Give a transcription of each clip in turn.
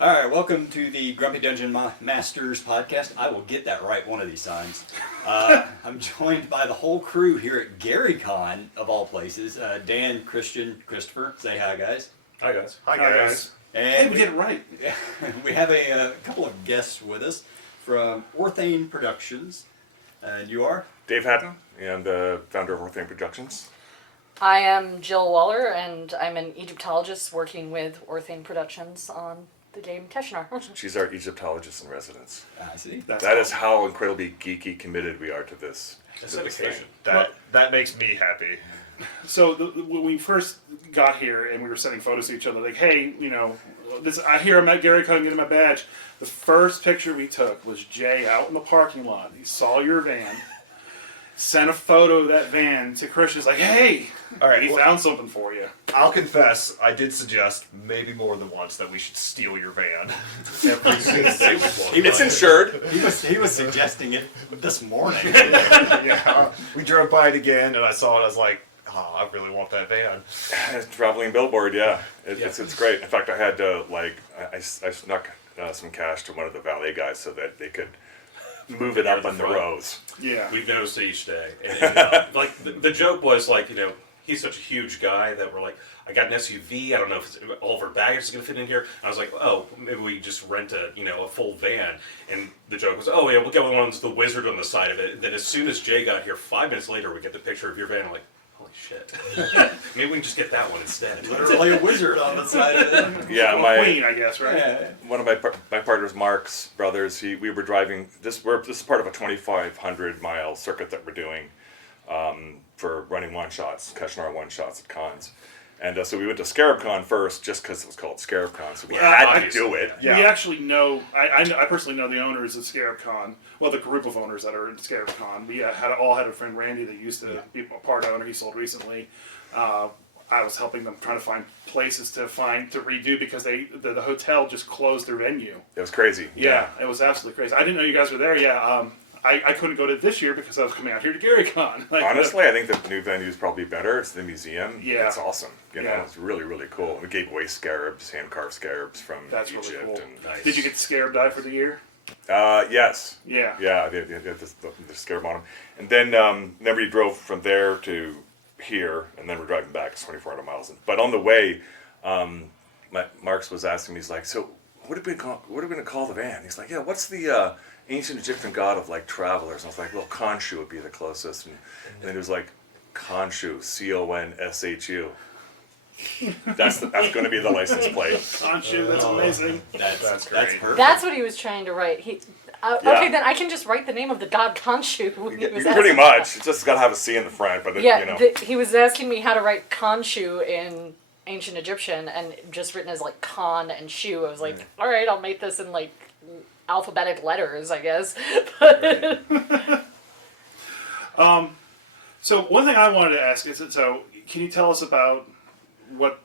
All right, welcome to the Grumpy Dungeon Masters podcast. I will get that right one of these times. I'm joined by the whole crew here at GaryCon, of all places. Dan, Christian, Christopher. Say hi, guys. Hi, guys. Hi guys. And we did it right. we have a couple of guests with us from Orthane Productions. And you are? Dave Hadden, and the founder of Orthane Productions. I am Jill Waller, and I'm an Egyptologist working with Orthane Productions on the game Keshanar. She's our Egyptologist in residence. I see. That is how incredibly geeky committed we are to this. It's to this dedication. thing. That makes me happy. So when we first got here and we were sending photos to each other, like, hey, I hear I'm at GaryCon getting my badge. The first picture we took was Jay out in the parking lot. He saw your van, sent a photo of that van to Christian. He's like, hey, All right, he well, found something for you. I'll confess, I did suggest maybe more than once that we should steal your van. Every single day we walk It's by. insured. He was suggesting it this morning. Yeah, we drove by it again, and I saw it. I was like, oh, I really want that van. Traveling billboard, yeah. Yeah. It's great. In fact, I had to, I snuck some cash to one of the valet guys so that they could move it up on the rows. Yeah. We've noticed it each day. And, like, the joke was, like, he's such a huge guy that we're like, I got an SUV, I don't know if all of our baggage is going to fit in here. And I was like, oh, maybe we just rent a full van. And the joke was, oh, yeah, we'll get one with the wizard on the side of it. And then as soon as Jay got here, 5 minutes later, we get the picture of your van. I'm like, holy shit. Maybe we can just get that one instead. Literally a wizard on the side of it. Yeah, Well, Queen, I guess, right? Yeah. one of my partners, Mark's brothers, we were driving. This is part of a 2,500 mile circuit that we're doing for running one-shots, Keshanar one-shots at cons. And so we went to Scarab Con first, just because it was called Scarab Con, so we had to do it. We actually know, I personally know the owners of Scarab Con, well, the group of owners that are in Scarab Con. We all had a friend, Randy, that used to be a part owner. He sold recently. I was helping them trying to find places to redo because the hotel just closed their venue. It was crazy. Yeah, it was absolutely crazy. I didn't know you guys were there. Yeah, I couldn't go to this year because I was coming out here to GaryCon. Like, Honestly, I think the new venue is probably better. It's the museum. Yeah. It's awesome. Yeah. It's really, really cool. We gave away scarabs, hand-carved scarabs from That's Egypt. really cool. And, Nice. Did you get the Scarab die for the year? yes. Yeah. Yeah, they had the scarab on them. And then we drove from there to here, and then we're driving back. It's 2,400 miles. But on the way, Marx was asking me, he's like, so what are we going to call the van? He's like, yeah, what's the ancient Egyptian god of like travelers? And I was like, well, Khonshu would be the closest. And then he was like, Khonshu, Conshu. That's going to be the license plate. Khonshu, that's amazing. That's great. perfect. That's what he was trying to write. Yeah. Okay, then I can just write the name of the god Khonshu. When he was Pretty asking much. It's just got to have a C in the front, but Yeah, he was asking me how to write Khonshu in ancient Egyptian, and just written as like Khan and Shu. I was like, all right, I'll make this in like alphabetic letters, I guess. So one thing I wanted to ask is, so can you tell us about what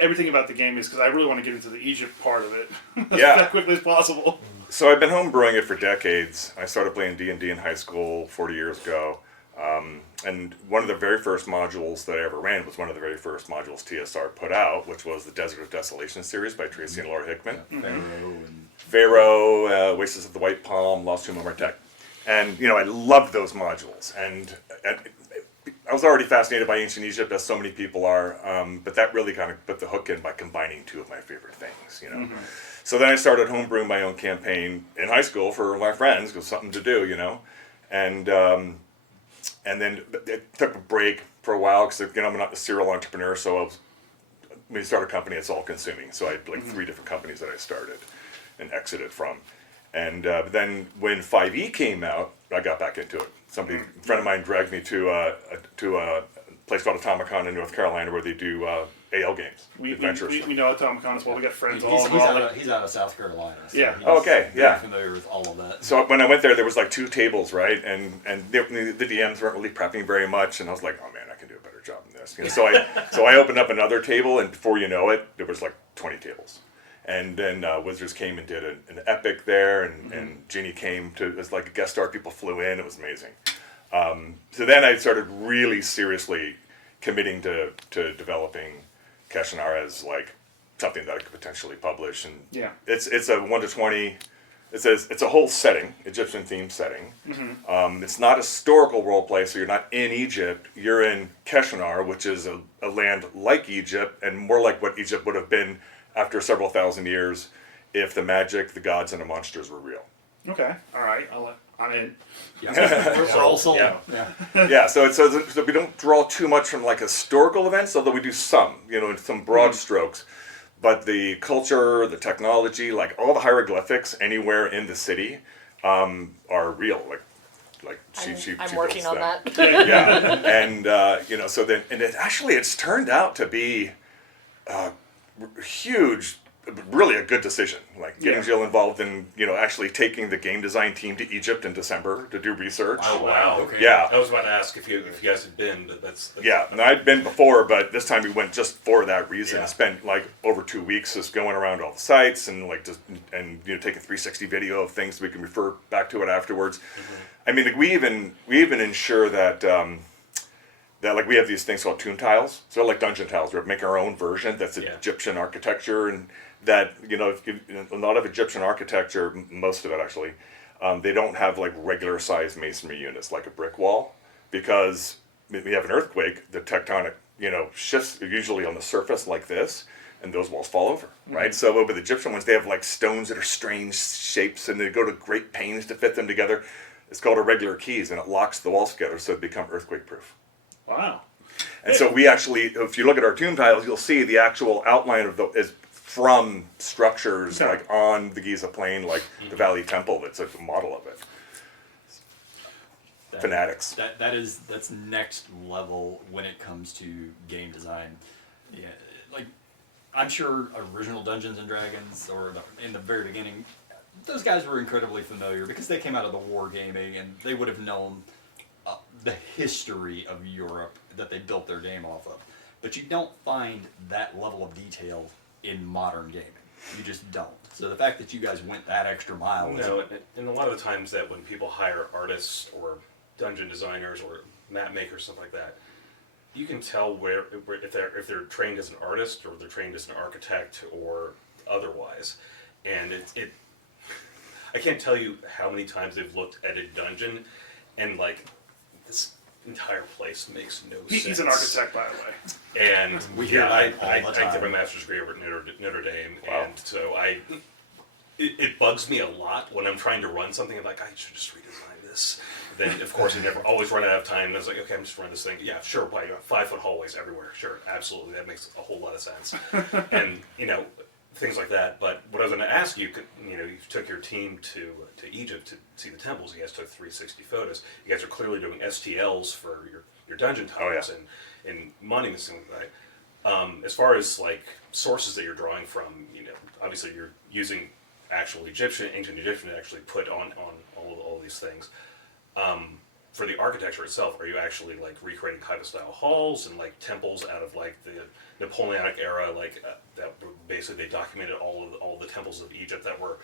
everything about the game is? Because I really want to get into the Egypt part of it as quickly as possible. So I've been home brewing it for decades. I started playing D&D in high school 40 years ago. And one of the very first modules that I ever ran was one of the very first modules TSR put out, which was the Desert of Desolation series by Tracy and Laura Hickman. Pharaoh, Oasis of the White Palm, Lost Tomb of Martek. And, I loved those modules. And I was already fascinated by ancient Egypt, as so many people are, but that really kind of put the hook in by combining two of my favorite things, So then I started homebrewing my own campaign in high school for my friends, because something to do, And then it took a break for a while, because I'm not a serial entrepreneur, so when you start a company, it's all consuming. So I had like 3 different companies that I started and exited from. And then when 5e came out, I got back into it. A friend of mine dragged me to a place called Atomicon in North Carolina, where they do AL games, adventures. We know Atomicon as well. We got friends all He's over. he's out of South Carolina. So Yeah. he's Okay, very yeah. familiar with all of that. So when I went there, there was like 2 tables, right? And the DMs weren't really prepping very much, and I was like, oh man, I can do a better job than this. So I opened up another table, and before you know it, there was like 20 tables. And then Wizards came and did an epic there, and Ginny came as like a guest star. People flew in. It was amazing. So then I started really seriously committing to developing Keshanar as like something that I could potentially publish. And Yeah. it's a 1 to 20. It's a whole setting, Egyptian themed setting. It's not a historical role play, so you're not in Egypt. You're in Keshanar, which is a land like Egypt and more like what Egypt would have been after several thousand years if the magic, the gods, and the monsters were real. Okay. All right. I'm in. Yeah. We're all sold. Yeah. Yeah. Yeah, so we don't draw too much from like historical events, although we do some, in some broad strokes. But the culture, the technology, like all the hieroglyphics anywhere in the city, are real. Like she I'm working builds on them. that. Yeah, and so then it's turned out to be huge, really a good decision. Like getting Jill involved in actually taking the game design team to Egypt in December to do research. Oh wow. Okay. Yeah. I was about to ask if you guys had been, but that's Yeah, and I'd been before, but this time we went just for that reason. Yeah. I spent like over 2 weeks just going around all the sites and taking 360 video of things so we can refer back to it afterwards. I mean, like, we even ensure that that like we have these things called tomb tiles, so like dungeon tiles. We're making our own version that's Egyptian architecture, and that a lot of Egyptian architecture, most of it actually, they don't have like regular sized masonry units like a brick wall, because we have an earthquake, the tectonic shifts usually on the surface like this, and those walls fall over, right? So over the Egyptian ones, they have like stones that are strange shapes, and they go to great pains to fit them together. It's called irregular keys, and it locks the walls together so they become earthquake proof. Wow. And so we actually, if you look at our tomb tiles, you'll see the actual outline of is from structures Okay. like on the Giza Plain, like the Valley Temple. That's a model of it. Fanatics. That's next level when it comes to game design. Yeah, like I'm sure original Dungeons and Dragons in the very beginning, those guys were incredibly familiar because they came out of the wargaming and they would have known the history of Europe that they built their game off of. But you don't find that level of detail in modern gaming. You just don't. So the fact that you guys went that extra mile. No, and a lot of the times that when people hire artists or dungeon designers or map makers, stuff like that, you can tell where if they're trained as an artist or they're trained as an architect or otherwise. And it I can't tell you how many times they've looked at a dungeon and like, this entire place makes no sense. He's an architect, by the way. And We hear I that all the did my time. master's degree over at Notre Dame, Wow. and so it bugs me a lot when I'm trying to run something. I'm like, I should just redesign this. Then, of course, I never always run out of time. And I was like, okay, I'm just running this thing. Yeah, sure. Why 5-foot hallways everywhere? Sure, absolutely. That makes a whole lot of sense. And things like that. But what I was going to ask you, you took your team to Egypt to see the temples. You guys took 360 photos. You guys are clearly doing STLs for your dungeon tiles and monuments and things like that. As far as like sources that you're drawing from, obviously you're using actual ancient Egyptian to actually put on all these things. For the architecture itself, are you actually like recreating Kaiba-style halls and like temples out of like the Napoleonic era, like that basically they documented all the temples of Egypt that were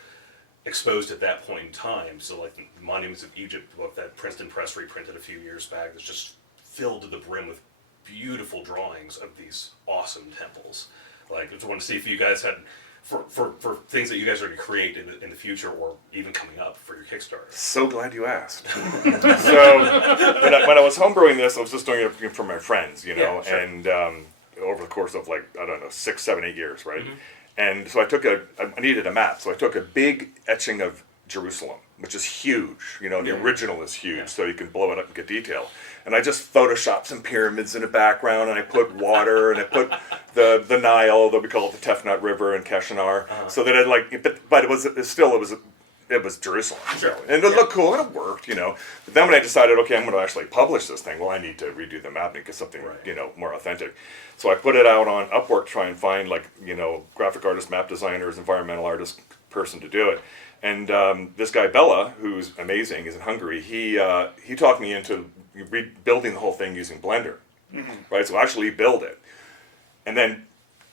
exposed at that point in time. So like the Monuments of Egypt book that Princeton Press reprinted a few years back, that's just filled to the brim with beautiful drawings of these awesome temples. Like I just want to see if you guys had for things that you guys are going to create in the future or even coming up for your Kickstarter. So glad you asked. So when I was homebrewing this, I was just doing it for my friends, Yeah, sure. and over the course of like, I don't know, 6, 7, 8 years, right? And so I needed a map, so I took a big etching of Jerusalem, which is huge. The original is huge, so you can blow it up and get detail. And I just photoshopped some pyramids in the background, and I put water, and I put the Nile, that we call it the Tefnut River in Keshanar, so that but it was Jerusalem. Sure. And it looked cool, and it worked, But then when I decided, okay, I'm going to actually publish this thing, well, I need to redo the map and get something, more authentic. So I put it out on Upwork to try and find, like, graphic artist, map designers, environmental artist person to do it. And this guy, Bella, who's amazing, is in Hungary, he talked me into rebuilding the whole thing using Blender, right? So actually build it. And then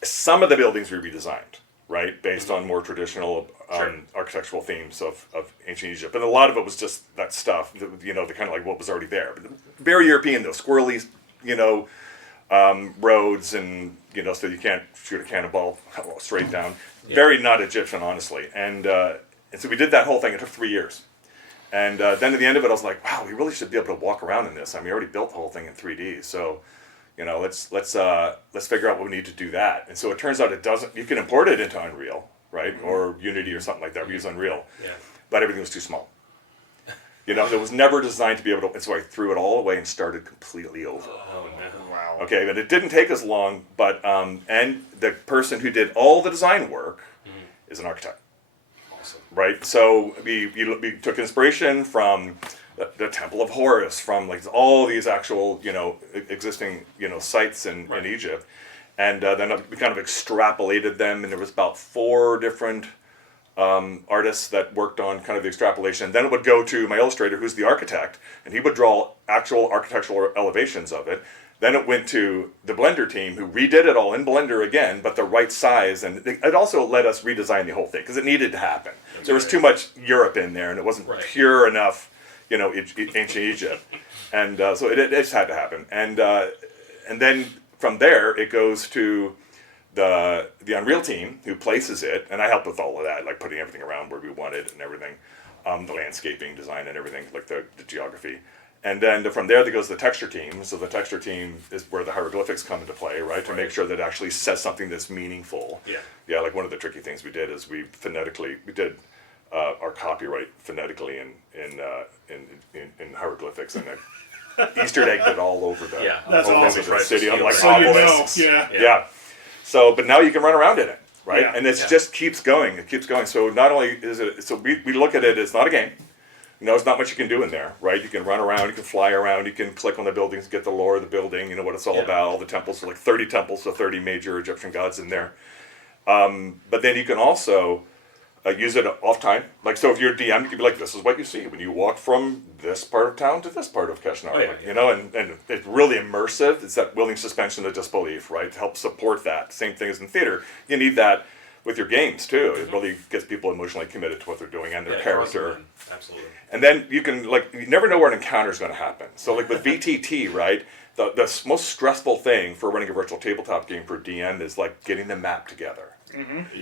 some of the buildings we redesigned, right, based on more traditional architectural themes of ancient Egypt. But a lot of it was just that stuff, the kind of like what was already there. But very European, though, squirrely, roads and so you can't shoot a cannonball straight down. Very not Egyptian, honestly. And so we did that whole thing. It took 3 years. And then at the end of it, I was like, wow, we really should be able to walk around in this. I mean, we already built the whole thing in 3D. So, let's figure out what we need to do that. And so it turns out it doesn't. You can import it into Unreal, right, or Unity or something like that. We use Unreal, but everything was too small. It was never designed to be able to. And so I threw it all away and started completely over. Oh no! Wow. Okay, but it didn't take as long. But and the person who did all the design work is an architect. Awesome. Right, so we took inspiration from the Temple of Horus, from like all these actual existing sites in Egypt, and then we kind of extrapolated them, and there was about 4 different artists that worked on kind of the extrapolation. Then it would go to my illustrator, who's the architect, and he would draw actual architectural elevations of it. Then it went to the Blender team, who redid it all in Blender again, but the right size. And it also let us redesign the whole thing, because it needed to happen. There was too much Europe in there, and it wasn't pure enough, ancient Egypt. And so it just had to happen. And then from there, it goes to the Unreal team, who places it. And I helped with all of that, like putting everything around where we wanted and everything. The landscaping design and everything, like the geography. And then from there, that goes to the texture team. So the texture team is where the hieroglyphics come into play, right? To make sure that it actually says something that's meaningful. Yeah, like one of the tricky things we did is we did our copyright phonetically in hieroglyphics, and I Easter egged it all over the, That's all awesome. over the city on like So obelisks. Yeah. So, but now you can run around in it, right? Yeah. And it just keeps going. It keeps going. So not only is it, so we look at it as not a game. There's not much you can do in there, right? You can run around, you can fly around, you can click on the buildings, get the lore of the building, what it's all about, all the temples, so like 30 temples, so 30 major Egyptian gods in there. But then you can also use it off time. Like, so if you're a DM, you can be like, this is what you see when you walk from this part of town to this part of Keshanar. And it's really immersive. It's that willing suspension of disbelief, right? To help support that. Same thing as in theater. You need that with your games too. It really gets people emotionally committed to what they're doing and their character. Absolutely. And then you can, you never know where an encounter is going to happen. So like with VTT, right, the most stressful thing for running a virtual tabletop game for DM is like getting the map together.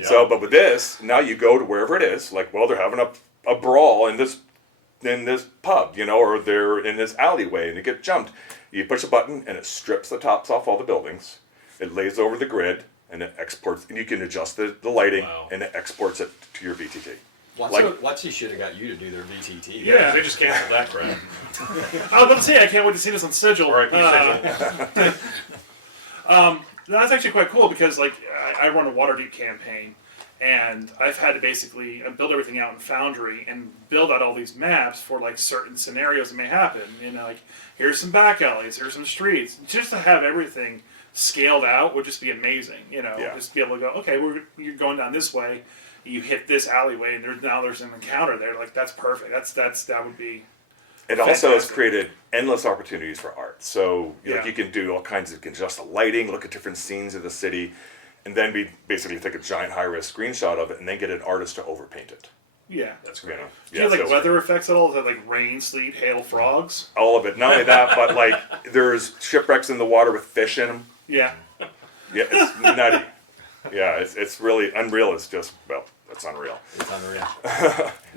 So, but with this, now you go to wherever it is, like, well, they're having a brawl in this pub, or they're in this alleyway and you get jumped. You push a button and it strips the tops off all the buildings. It lays over the grid and it exports, and you can adjust the lighting and it exports it to your VTT. Watsy should have got you to do their VTT. Yeah. They just canceled that crap. I was about to say, I can't wait to see this on Sigil. That's actually quite cool because, I run a Waterdeep campaign, and I've had to basically build everything out in Foundry and build out all these maps for, certain scenarios that may happen. Here's some back alleys, here's some streets. Just to have everything scaled out would just be amazing, Just be able to go, okay, you're going down this way, you hit this alleyway, and there's an encounter there. That's perfect. That would be. It also has created endless opportunities for art. So you can do all kinds of, adjust the lighting, look at different scenes of the city, and then we basically take a giant high-res screenshot of it and then get an artist to overpaint it. Yeah. That's great. Do you have weather effects at all? Is that rain, sleet, hail, frogs? All of it. Not only that, but there's shipwrecks in the water with fish in them. Yeah. Yeah, it's nutty. Yeah, it's really, Unreal is just, it's unreal. It's unreal.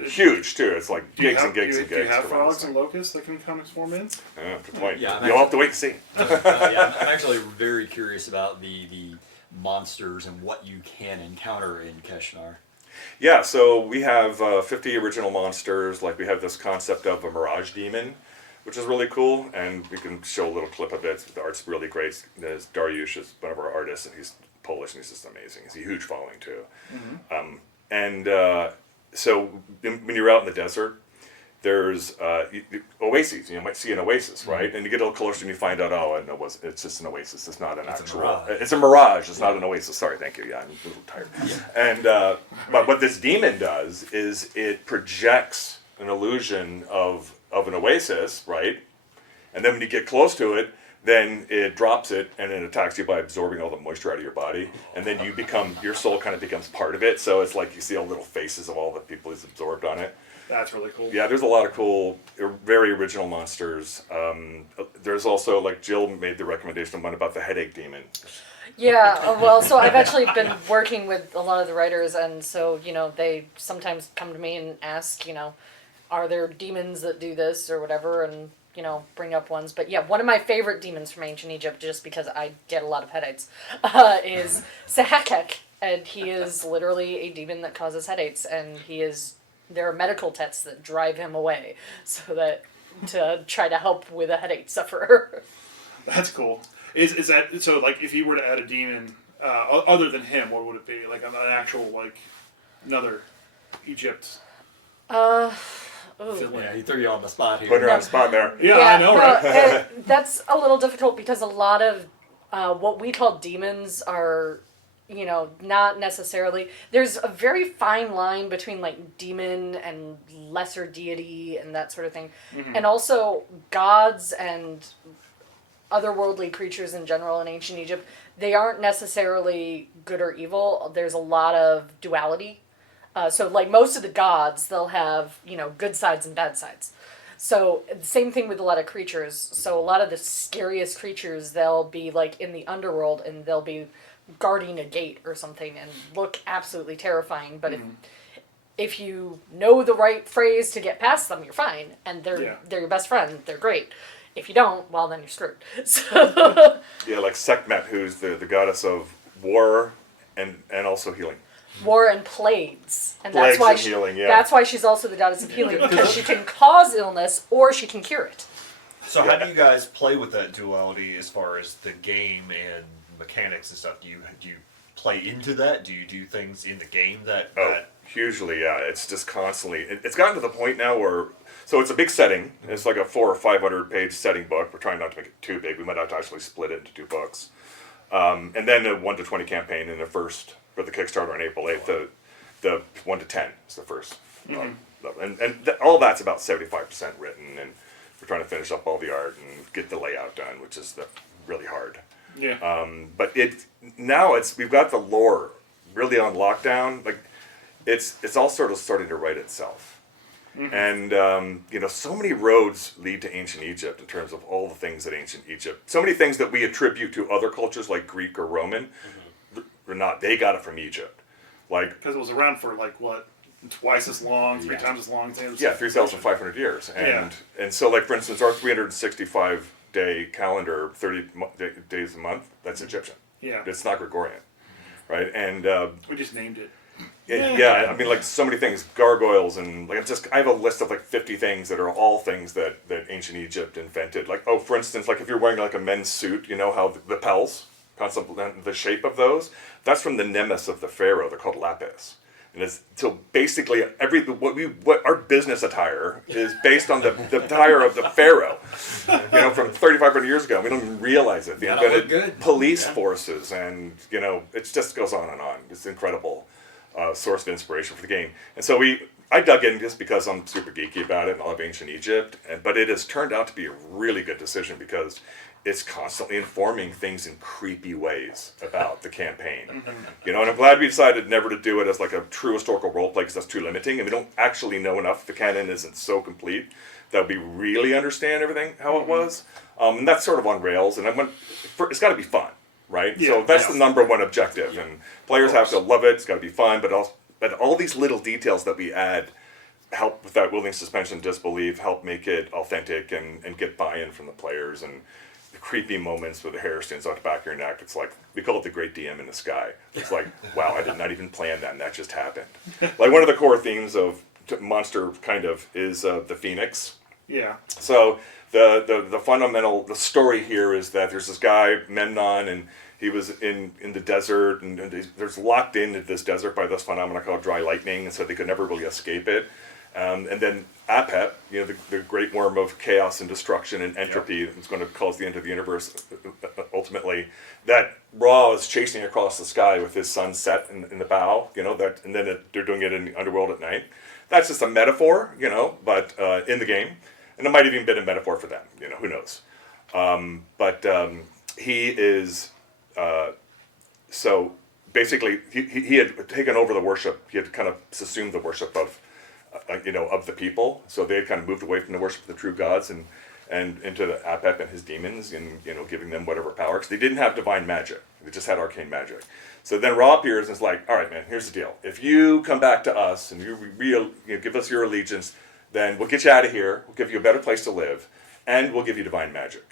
Huge too. It's like gigs and gigs and gigs. Do you have frogs and locusts that can come and swarm in? Good point. Yeah, You'll have to wait and see. I'm actually very curious about the monsters and what you can encounter in Keshanar. Yeah, so we have 50 original monsters. We have this concept of a mirage demon, which is really cool, and we can show a little clip of it. The art's really great. Dariusz is one of our artists, and he's Polish, and he's just amazing. He's a huge following too. So when you're out in the desert, there's oases. You might see an oasis, right? And you get a little closer and you find out, it's just an oasis. It's not an actual. It's a mirage. It's not an oasis. Sorry, thank you. Yeah, I'm a little tired. And but what this demon does is it projects an illusion of an oasis, right? And then when you get close to it, then it drops it and it attacks you by absorbing all the moisture out of your body, and then your soul kind of becomes part of it. So it's like you see all little faces of all the people he's absorbed on it. That's really cool. Yeah, there's a lot of cool, very original monsters. There's also, Jill made the recommendation one about the headache demon. Yeah, well, so I've actually been working with a lot of the writers, and so, they sometimes come to me and ask, are there demons that do this or whatever, and, bring up ones. But yeah, one of my favorite demons from ancient Egypt, just because I get a lot of headaches, is Sahakek, and he is literally a demon that causes headaches, and there are medical tests that drive him away, to try to help with a headache sufferer. That's cool. Is that so? Like, if you were to add a demon other than him, what would it be? Like an actual another Egypt. Ooh. Yeah, he threw you on the spot here. Put her on the spot there. Yeah, I know, right? That's a little difficult because a lot of what we call demons are, not necessarily. There's a very fine line between demon and lesser deity and that sort of thing, and also gods and otherworldly creatures in general in ancient Egypt. They aren't necessarily good or evil. There's a lot of duality. So most of the gods, they'll have, good sides and bad sides. So the same thing with a lot of creatures. So a lot of the scariest creatures, they'll be in the underworld and they'll be guarding a gate or something and look absolutely terrifying. But if you know the right phrase to get past them, you're fine. And they're your best friend. They're great. If you don't, well, then you're screwed. So Yeah, like Sekhmet, who's the goddess of war and also healing. war and plagues, and Plagues that's why and healing, yeah. that's why she's also the goddess of healing, because she can cause illness or she can cure it. So how do you guys play with that duality as far as the game and mechanics and stuff? Do you play into that? Do you do things in the game that? Hugely, yeah. It's just constantly. It's gotten to the point now where. So it's a big setting. It's like a 400 or 500 page setting book. We're trying not to make it too big. We might have to actually split it into 2 books. And then a 1 to 20 campaign in the first, for the Kickstarter on April 8th. The 1 to 10 is the first. All that's about 75% written. And we're trying to finish up all the art and get the layout done, which is really hard. Yeah. But we've got the lore really on lockdown. It's all sort of starting to write itself. And, so many roads lead to ancient Egypt in terms of all the things that ancient Egypt, so many things that we attribute to other cultures like Greek or Roman, or not, they got it from Egypt. Because it was around for twice as long, 3 times as long. 3,500 years. And so for instance, our 365-day calendar, 30 days a month, that's Egyptian. Yeah. It's not Gregorian, right? And we just named it. I mean, so many things, gargoyles, and I have a list of 50 things that are all things that ancient Egypt invented. For instance, if you're wearing a men's suit, you know how the pels, the shape of those, that's from the nemes of the pharaoh. They're called lapis. And so basically what our business attire is based on the attire of the pharaoh, from 3,500 years ago. We don't even realize it. They invented police forces, and it just goes on and on. It's incredible. Source of inspiration for the game. And so I dug in just because I'm super geeky about it and I love ancient Egypt, but it has turned out to be a really good decision because it's constantly informing things in creepy ways about the campaign. And I'm glad we decided never to do it as a true historical role play because that's too limiting, and we don't actually know enough. The canon isn't so complete that we really understand everything, how it was. And that's sort of on rails, and it's got to be fun. Right? Yeah, so that's the number one objective, and players have to love it. It's got to be fun, but all these little details that we add help with that willing suspension of disbelief, help make it authentic and get buy-in from the players. And the creepy moments where the hair stands out the back of your neck, it's we call it the great DM in the sky. It's wow, I did not even plan that, and that just happened. One of the core themes of Monster kind of is the Phoenix. Yeah. So the fundamental story here is that there's this guy Memnon, and he was in the desert, and there's locked into this desert by this phenomenon called dry lightning, and so they could never really escape it. And then Apep, the great worm of chaos and destruction and entropy, is going to cause the end of the universe ultimately. That Ra is chasing across the sky with his sun set in the bow, and then they're doing it in the underworld at night. That's just a metaphor, but in the game. And it might have even been a metaphor for them, who knows. But he is, so basically he had taken over the worship. He had kind of assumed the worship of the people. So they had kind of moved away from the worship of the true gods. And and into the Apep and his demons, and giving them whatever power, because they didn't have divine magic; they just had arcane magic. So then Ra appears and is like, "All right, man, here's the deal. If you come back to us and you give us your allegiance, then we'll get you out of here. We'll give you a better place to live, and we'll give you divine magic."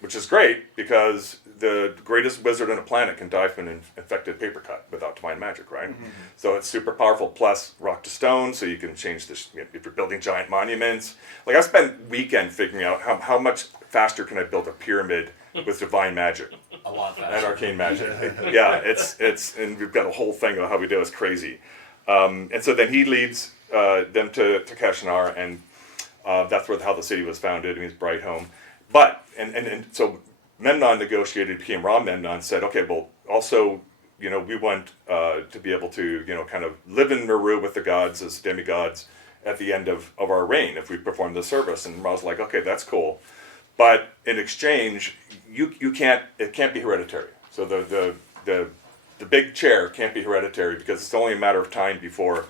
Which is great, because the greatest wizard on the planet can die from an infected paper cut without divine magic, right? Mm-hmm. So it's super powerful, plus rock to stone, so you can change this, if you're building giant monuments. Like, I spent weekend figuring out how much faster can I build a pyramid with divine magic. A lot faster. And arcane magic. Yeah, it's and we've got a whole thing of how we do it. It's crazy. And so then he leads them to Keshanar, and that's how the city was founded, in his bright home. But, and so Memnon negotiated, became Ra Memnon, said, okay, well, also, we want to be able to, kind of live in Meru with the gods as demigods at the end of our reign if we perform the service. And Ra's like, okay, that's cool. But in exchange, it can't be hereditary. So the big chair can't be hereditary, because it's only a matter of time before,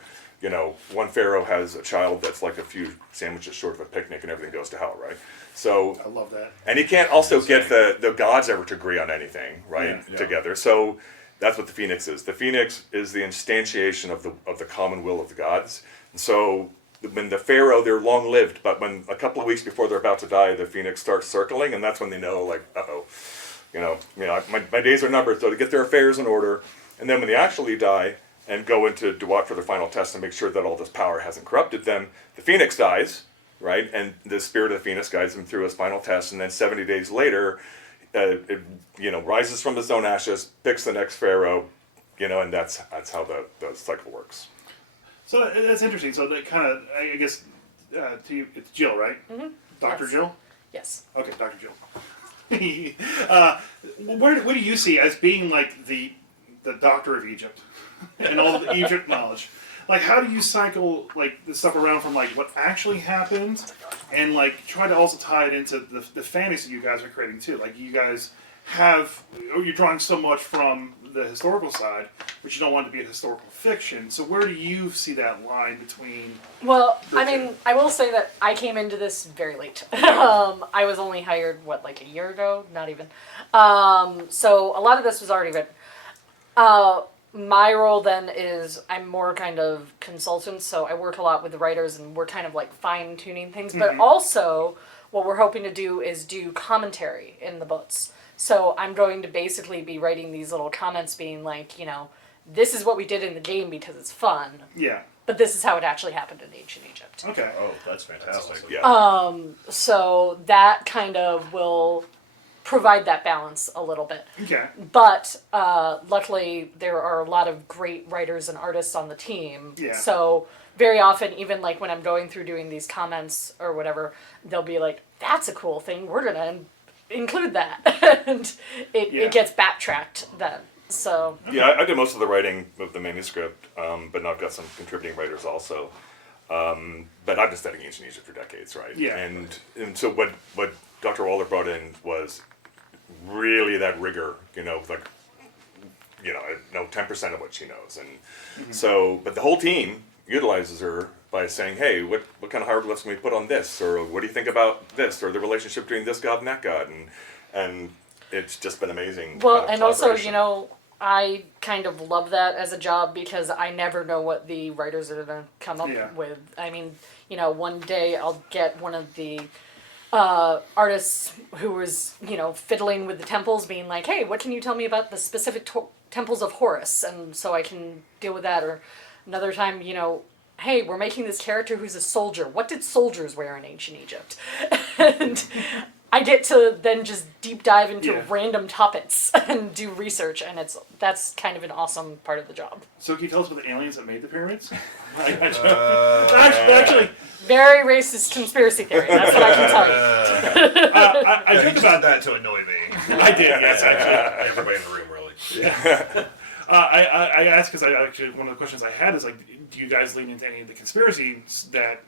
one pharaoh has a child that's like a few sandwiches short of a picnic and everything goes to hell, right? So I love that. And he can't also get the gods ever to agree on anything, right? Yeah. Together. So that's what the Phoenix is. The Phoenix is the instantiation of the common will of the gods. And so when the pharaoh, they're long lived, but when a couple of weeks before they're about to die, the Phoenix starts circling, and that's when they know, like, my days are numbered. So to get their affairs in order, and then when they actually die and go into Duat for their final test and make sure that all this power hasn't corrupted them, the Phoenix dies, right? And the spirit of the Phoenix guides him through his final test, and then 70 days later, it rises from its own ashes, picks the next pharaoh, and that's how the cycle works. So that's interesting. So that kind of, I guess, to you, it's Jill, right? Mm-hmm. Dr. Yes. Jill? Yes. Okay, Dr. Jill. Where do you see as being like the doctor of Egypt and all the Egypt knowledge? Like, how do you cycle like the stuff around from like what actually happened, and like try to also tie it into the fantasy you guys are creating too? Like, you guys you're drawing so much from the historical side, but you don't want it to be a historical fiction. So where do you see that line between? Well, I mean, I will say that I came into this very late. I was only hired, like a year ago? Not even. So a lot of this was already written. My role then is I'm more kind of consultant, so I work a lot with the writers, and we're kind of like fine-tuning things. But also, what we're hoping to do is do commentary in the books. So I'm going to basically be writing these little comments being like, this is what we did in the game because it's fun. Yeah. But this is how it actually happened in ancient Egypt. Okay. Oh, that's fantastic. That's Yeah. So that kind of will provide that balance a little bit. Okay. But luckily, there are a lot of great writers and artists on the team. Yeah. So very often, even like when I'm going through doing these comments or whatever, they'll be like, that's a cool thing. We're going to include that. And it gets backtracked then. So Yeah, I did most of the writing of the manuscript, but now I've got some contributing writers also. But I've been studying ancient Egypt for decades, right? Yeah. And so what Dr. Waller brought in was really that rigor, like, I know 10% of what she knows. And so, but the whole team utilizes her by saying, hey, what kind of hieroglyphs can we put on this? Or what do you think about this? Or the relationship between this god and that god? And it's just been amazing. well, and also, I kind of love that as a job because I never know what the writers are going to come up with. I mean, one day I'll get one of the artists who was, fiddling with the temples being like, hey, what can you tell me about the specific temples of Horus? And so I can deal with that. Or another time, hey, we're making this character who's a soldier. What did soldiers wear in ancient Egypt? And I get to then just deep dive into random topics and do research, and that's kind of an awesome part of the job. So can you tell us about the aliens that made the pyramids? Actually, very racist conspiracy theory. That's what I can tell you. I think about that to annoy me. I did, yes, actually. Everybody in the room, really. Yeah. I asked because one of the questions I had is like, do you guys lean into any of the conspiracies that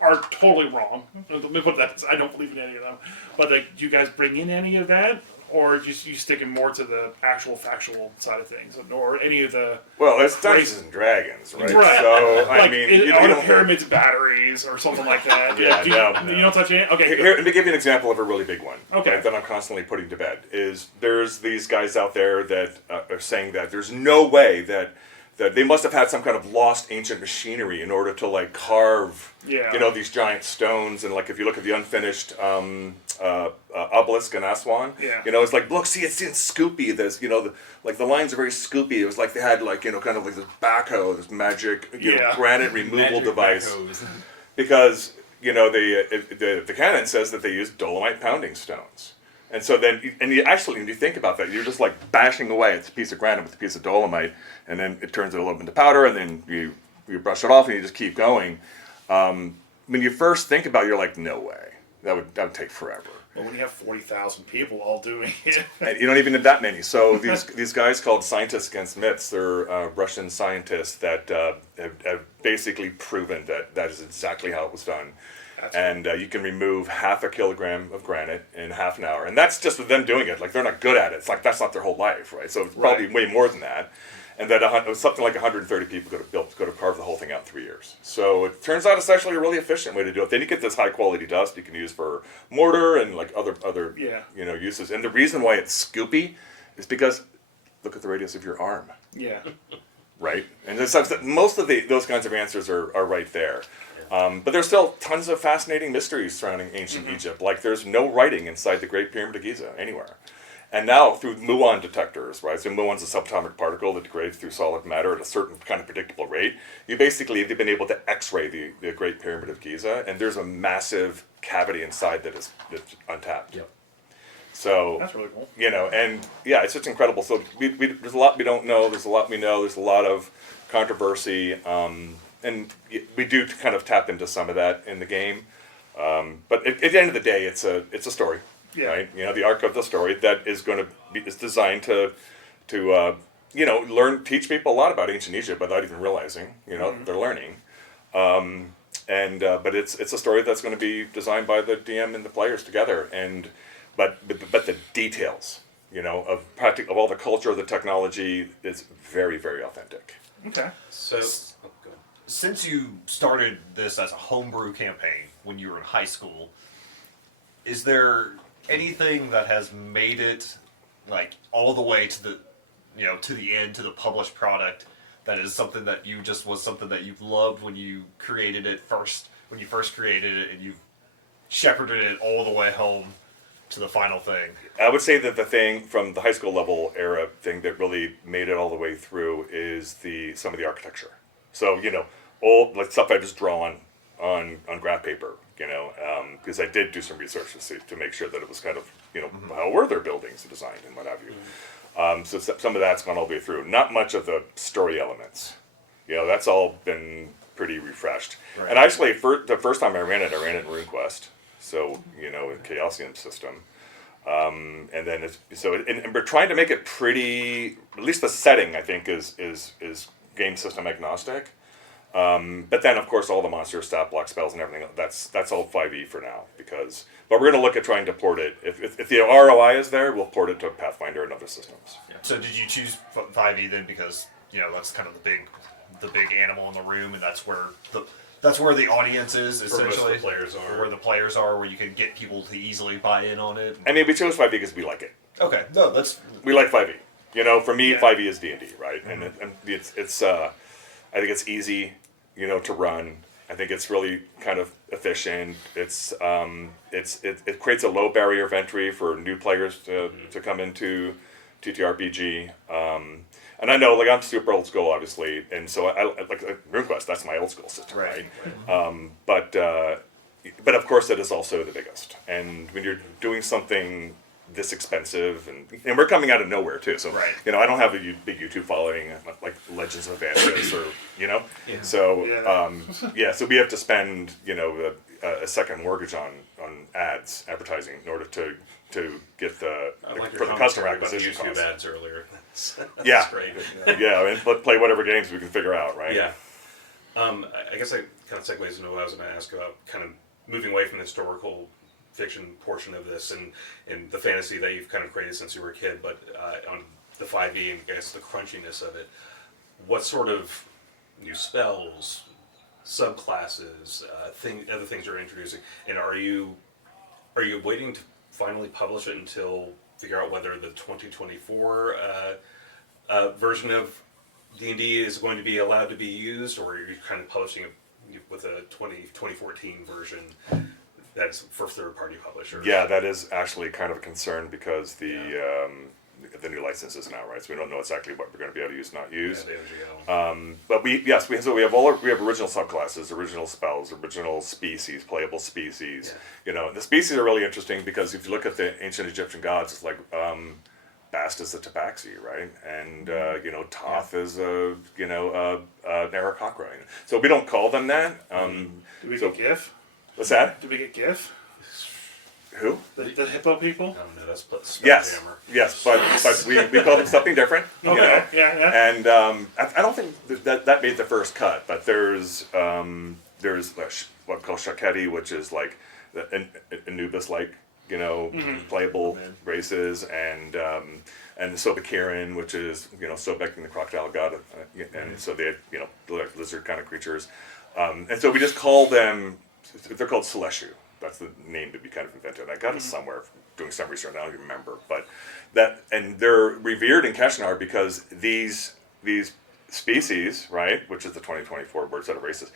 are totally wrong? Let me put that. I don't believe in any of them. But like, do you guys bring in any of that, or just you sticking more to the actual factual side of things, or any of the Well, it's Dungeons and Dragons, right? Right. So I like mean, are the don't pyramids batteries or something like that? Yeah, you don't touch it. Okay, Here, let me give you an example of a really big one. Okay. That I'm constantly putting to bed. Is there's these guys out there that are saying that there's no way that they must have had some kind of lost ancient machinery in order to like carve, Yeah. these giant stones. And like if you look at the unfinished obelisk in Aswan, Yeah. it's like look, see, it's scoopy. There's the lines are very scoopy. It was like they had like kind of like this backhoe, this magic Yeah. granite removal Magic device. backhoes. Because the canon says that they use dolomite pounding stones, and so then when you think about that, you're just like bashing away at a piece of granite with a piece of dolomite, and then it turns it a little bit into powder, and then you brush it off and you just keep going. When you first think about it, you're like, no way, that would take forever. But when you have 40,000 people all doing it, And you don't even need that many. So these guys called Scientists Against Myths, they're Russian scientists that have basically proven that is exactly how it was done. And you can remove 1/2 kilogram of granite in half an hour. And that's just with them doing it. Like, they're not good at it. It's like, that's not their whole life, right? So it's probably way more than that. And that something like 130 people could have carved the whole thing out in 3 years. So it turns out it's actually a really efficient way to do it. Then you get this high quality dust you can use for mortar and like other uses. And the reason why it's scoopy is because look at the radius of your arm, yeah. right? And most of those kinds of answers are right there. But there's still tons of fascinating mysteries surrounding ancient Egypt. Like there's no writing inside the Great Pyramid of Giza anywhere. And now through muon detectors, right? So muon's a subatomic particle that degrades through solid matter at a certain kind of predictable rate. You've been able to X-ray the Great Pyramid of Giza, and there's a massive cavity inside that's untapped. Yep. So That's really cool. and yeah, it's just incredible. So there's a lot we don't know. There's a lot we know. There's a lot of controversy, and we do kind of tap into some of that in the game. But at the end of the day, it's a story. Yeah. Right, the arc of the story that is is designed to teach people a lot about ancient Egypt without even realizing, they're learning, but it's a story that's going to be designed by the DM and the players together, but the details, of all the culture, the technology is very, very authentic. Okay. So, oh, go ahead. Since you started this as a homebrew campaign when you were in high school, is there anything that has made it like all the way to the to the end, to the published product, that is something that was something that you loved when you created it when you first created it, and you shepherded it all the way home to the final thing? I would say that the thing from the high school level era thing that really made it all the way through is some of the architecture. So old like stuff I just draw on graph paper. Because I did do some research to make sure that it was kind of how were their buildings designed and what have you. So some of that's gone all the way through. Not much of the story elements. That's all been pretty refreshed. Right. And actually, the first time I ran it in RuneQuest. So in Chaosium system. And then and we're trying to make it pretty. At least the setting, I think, is game system agnostic. But then, of course, all the monsters, stat block spells, and everything, that's all 5e for now. But we're going to look at trying to port it. If the ROI is there, we'll port it to Pathfinder and other systems. Yeah. So did you choose 5e then because that's kind of the big animal in the room, and that's where the audience is essentially. Where most of the players are. Where the players are, where you can get people to easily buy in on it. I mean, we chose 5e because we like it. Okay, no, that's We like 5e. For me, Yeah. 5e is D&D, right? And it's I think it's easy, to run. I think it's really kind of efficient. It creates a low barrier of entry for new players to come into TTRPG. And I know, like, I'm super old school, obviously, and so I like RuneQuest. That's my old school system, right? But of course, it is also the biggest. And when you're doing something this expensive, and we're coming out of nowhere too, so Right. I don't have a big YouTube following like Legends of Atlantis or Yeah. so Yeah. so we have to spend a second mortgage on advertising in order to get I like for your the customer commentary about acquisition YouTube costs. ads earlier. That's Yeah. great. Yeah, and play whatever games we can figure out, right? Yeah. I guess that kind of segues into what I was going to ask about, kind of moving away from the historical fiction portion of this and the fantasy that you've kind of created since you were a kid, but on the 5e and I guess the crunchiness of it, what sort of new spells, subclasses, other things you're introducing, and are you waiting to finally publish it until figure out whether the 2024 version of D&D is going to be allowed to be used, or are you kind of publishing it with a 2014 version that's for third-party publishers? Yeah, that is actually kind of a concern because the new license isn't out, right? So we don't know exactly what we're going to be able to use, not use. But we have original subclasses, original spells, original species, playable species. You know, the species are really interesting because if you look at the ancient Egyptian gods, it's like Bast is a tabaxi, right? And Thoth is an Aarakocra. So we don't call them that. Do we get GIF? What's that? Do we get GIF? Who? The hippo people? I don't know, that's Yes, but we call them something different. Okay, You know? yeah. And I don't think that made the first cut, but there's what called Shaketi, which is like the Anubis-like, playable races, and Sobekiran, which is Sobek being the crocodile god, and so they have lizard kind of creatures, and so we just call them. They're called Celestiu. That's the name to be kind of invented. I got it somewhere doing some research. I don't even remember, but and they're revered in Keshanar because these species, right, which is the 2024 word set of races,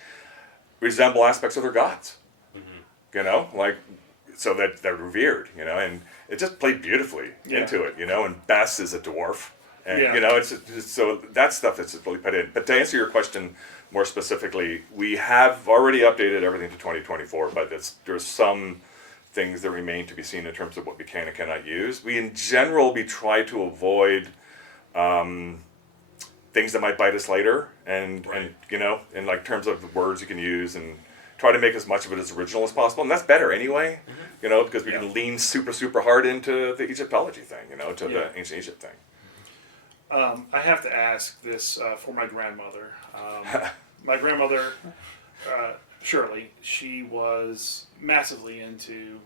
resemble aspects of their gods. So that they're revered, and it just played beautifully into it, and Bess is a dwarf, and it's so that stuff that's really put in. But to answer your question more specifically, we have already updated everything to 2024, but there's some things that remain to be seen in terms of what we can and cannot use. In general, we try to avoid things that might bite us later, and in like terms of the words you can use, and try to make as much of it as original as possible, and that's better anyway, because we can lean super hard into the Egyptology thing, to the ancient Egypt thing. I have to ask this for my grandmother. My grandmother, Shirley, she was massively into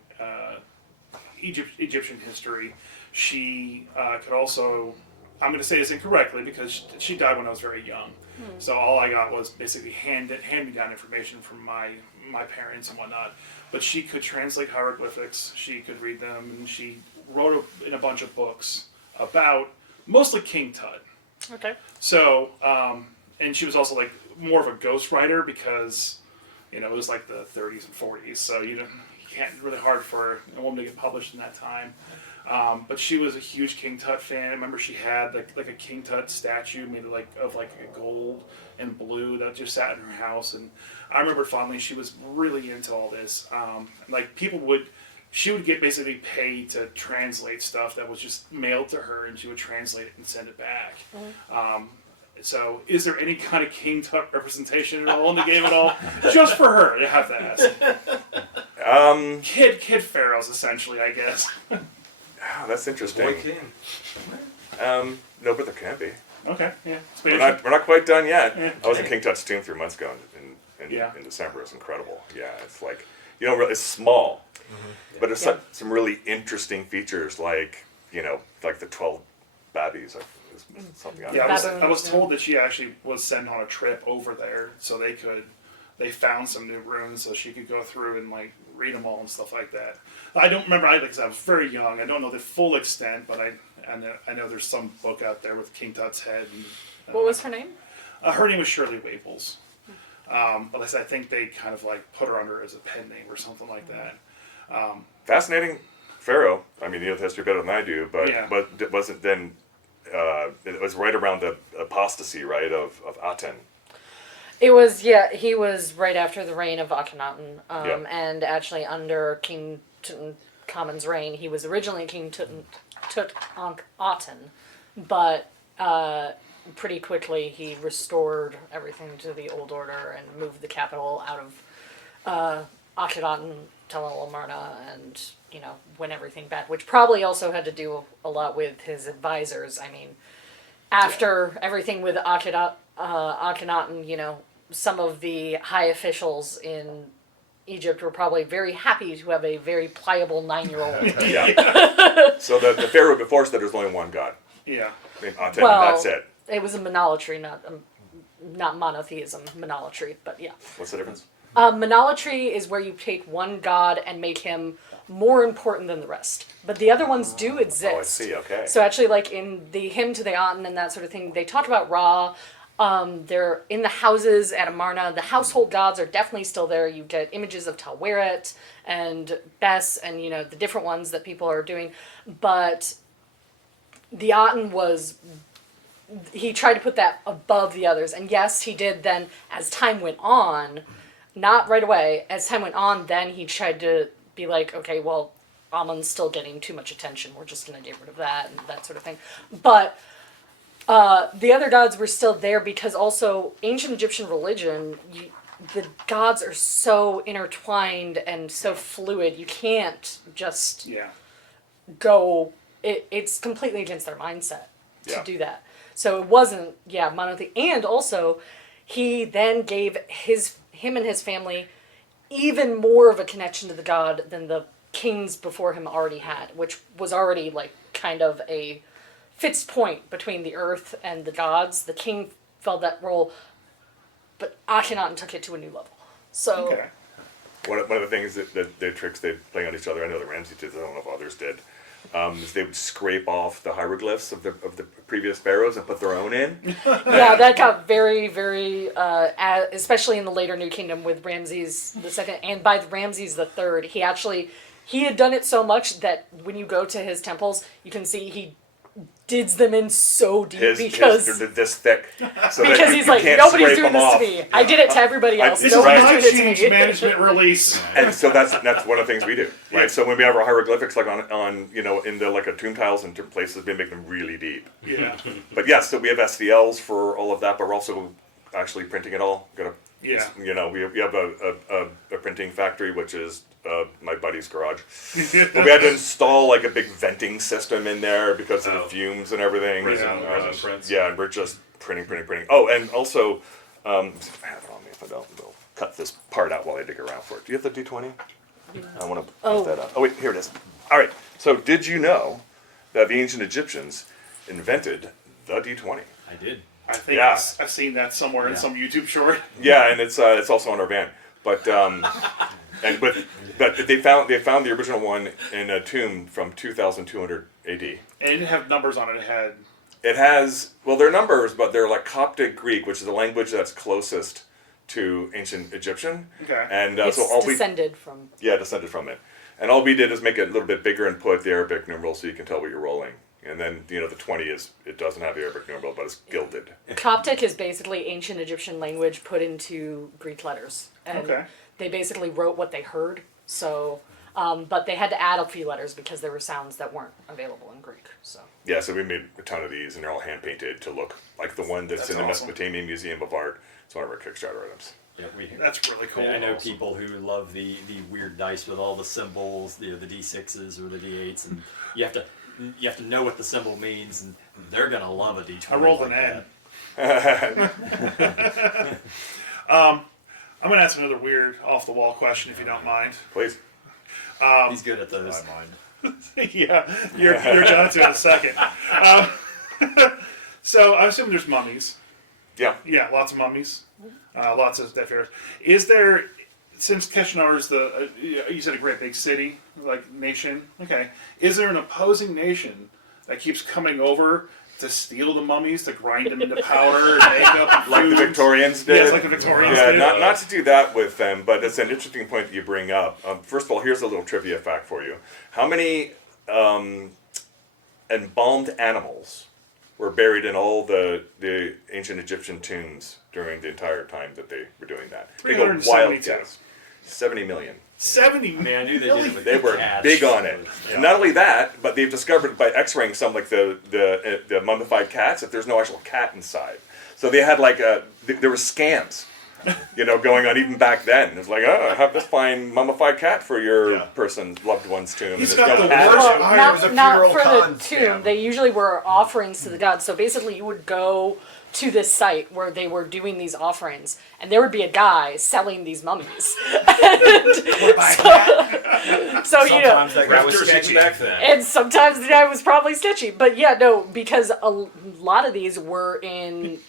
Egyptian history. She could also, I'm going to say this incorrectly because she died when I was very young. So all I got was basically hand-me-down information from my parents and whatnot. But she could translate hieroglyphics, she could read them, and she wrote in a bunch of books about mostly King Tut. Okay. So, and she was also like more of a ghostwriter because, it was like the 30s and 40s. So you can't really hard for a woman to get published in that time. But she was a huge King Tut fan. I remember she had like a King Tut statue made of like gold and blue that just sat in her house. And I remember fondly she was really into all this. She would get basically paid to translate stuff that was just mailed to her, and she would translate it and send it back. So is there any kind of King Tut representation at all in the game at all? Just for her, you have to ask. Kid pharaohs, essentially, I guess. Oh, that's interesting. Boy king. No, but there can be. Okay, yeah. We're not quite done yet. Yeah. I was in King Tut's tomb 3 months ago in December. It's incredible. Yeah, it's like it's small, but it's some really interesting features like the 12 babbies. Something like I was told that she actually was sent on a trip over there so they found some new runes so she could go through and like read them all and stuff like that. I don't remember either because I was very young. I don't know the full extent, but I know there's some book out there with King Tut's head. And, What was her name? Her name was Shirley Waples. But I think they kind of like put her under as a pen name or something like that. Fascinating pharaoh. I mean, the history better than I do, but it wasn't then. It was right around the apostasy, right, of Aten. It was, he was right after the reign of Akhenaten, and actually under King Tutankhamun's reign, he was originally King Tutankhaten, but pretty quickly he restored everything to the old order and moved the capital out of Akhenaten, Tel el-Amarna, and went everything back, which probably also had to do a lot with his advisors. I mean, after everything with Akhenaten, some of the high officials in Egypt were probably very happy to have a very pliable 9-year-old. Yeah. So the pharaoh before said there's only one god. Yeah. Named Aten, Well, and that's it. It was a monolatry, not monotheism, monolatry, but yeah. What's the difference? Monolatry is where you take one god and make him more important than the rest. But the other ones do exist. Oh, I see, okay. So actually, like in the hymn to the Aten and that sort of thing, they talk about Ra. They're in the houses at Amarna. The household gods are definitely still there. You get images of Taweret and Bes and, you know, the different ones that people are doing. But the Aten was... He tried to put that above the others. And yes, he did then, as time went on, not right away, as time went on, then he tried to be like, okay, well, Amun's still getting too much attention. We're just going to get rid of that and that sort of thing. But the other gods were still there because also ancient Egyptian religion, the gods are so intertwined and so fluid. You can't just go... It's completely against their mindset to do that. So it wasn't, monotheistic. And also, he then gave him and his family even more of a connection to the god than the kings before him already had, which was already like kind of a fixed point between the earth and the gods. The king filled that role, but Akhenaten took it to a new level. So One of the things that the tricks they play on each other, I know the Ramsey did, I don't know if others did, is they would scrape off the hieroglyphs of the previous pharaohs and put their own in. yeah, that got very, very, especially in the later New Kingdom with Ramses II, and by Ramses III, he had done it so much that when you go to his temples, you can see he digs them in so deep They're this thick. So because that he's you like, can't nobody's scrape doing them this off. to me. I did it to everybody else. This is Right. my Nobody's doing change it to me. management release. And so that's one of the things we do, right? So when we have our hieroglyphics, like on in the like a tomb tiles and different places, we make them really deep. Yeah. But yes, so we have STLs for all of that, but we're also actually printing it all. We have a printing factory, which is my buddy's garage. But we had to install like a big venting system in there because of the fumes and everything. Resin prints. Yeah, and we're just printing. Oh, and also, I have it on me. If I don't, we'll cut this part out while I dig around for it. Do you have the D20? I want to put that up. Oh wait, here it is. All right. So did you know that the ancient Egyptians invented the D20? I did. I think Yeah. I've seen that somewhere in some YouTube short. Yeah, and it's also on our van. But but they found the original one in a tomb from 2200 AD. And it didn't have numbers on it. It has, well, they're numbers, but they're like Coptic Greek, which is the language that's closest to ancient Egyptian. Okay. And It's so all descended from... descended from it. And all we did is make it a little bit bigger and put the Arabic numeral so you can tell what you're rolling. And then, the 20 it doesn't have the Arabic numeral, but it's gilded. Coptic is basically ancient Egyptian language put into Greek letters. And they basically wrote what they heard. So, but they had to add a few letters because there were sounds that weren't available in Greek. So. Yeah, so we made a ton of these, and they're all hand-painted to look like the one that's in the awesome. Mesopotamian Museum of Art. It's one of our Kickstarter items. Yeah, That's really cool. I know people who love the weird dice with all the symbols, the D6s or the D8s, and you have to know what the symbol means, and they're gonna love a D20. I rolled like an that. N. I'm going to ask another weird, off-the-wall question, if you don't mind. Please. He's good at those. Yeah, you're going to in a second. So I assume there's mummies. Yeah. Yeah, lots of mummies. Lots of dead pharaohs. Is there, since Keshanar is you said a great big city, like nation, okay, is there an opposing nation that keeps coming over to steal the mummies, to grind them into powder and makeup and Like the foods? Victorians did. Yes, like the Victorians Yeah, did. not to do that with them, but it's an interesting point that you bring up. First of all, here's a little trivia fact for you. How many embalmed animals were buried in all the ancient Egyptian tombs during the entire time that they were doing that? Take a wild 372. guess. 70 million. 70 I mean, I knew they did it with They were cats. big on it. Yeah. And not only that, but they've discovered by X-raying some, like the mummified cats, that there's no actual cat inside. So they had there were scans going on even back then. It's like, oh, have this fine mummified cat for your Yeah. person's loved one's tomb. He's And got there's the no cat. worst- Well, It was a not funeral for the con tomb. scam. They usually were offerings to the gods. So basically, you would go to this site where they were doing these offerings, and there would be a guy selling these mummies. So you know, Sometimes that guy was Grifters sketchy. even back then. and sometimes the guy was probably sketchy. But yeah, no, because a lot of these were in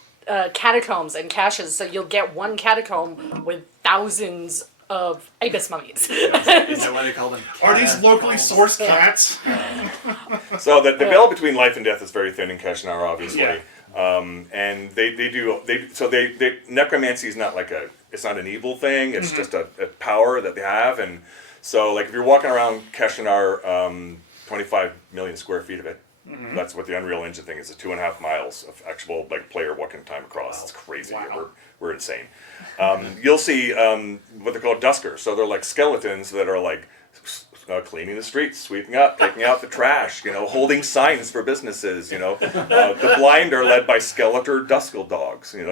catacombs and caches. So you'll get one catacomb with thousands of ibis mummies. Is that why they call them? Are these locally sourced cats? So the veil between life and death is very thin in Keshanar, obviously. Yeah. And they necromancy is not like it's not an evil thing. It's just a power that they have. And so like if you're walking around Keshanar, 25 million square feet of it. That's what the Unreal Engine thing is. It's 2.5 miles of actual like player walking time across. It's crazy. Wow. We're insane. You'll see what they're called duskers. So they're like skeletons that are like cleaning the streets, sweeping up, taking out the trash, holding signs for businesses, the blind are led by skeletor duskel dogs, and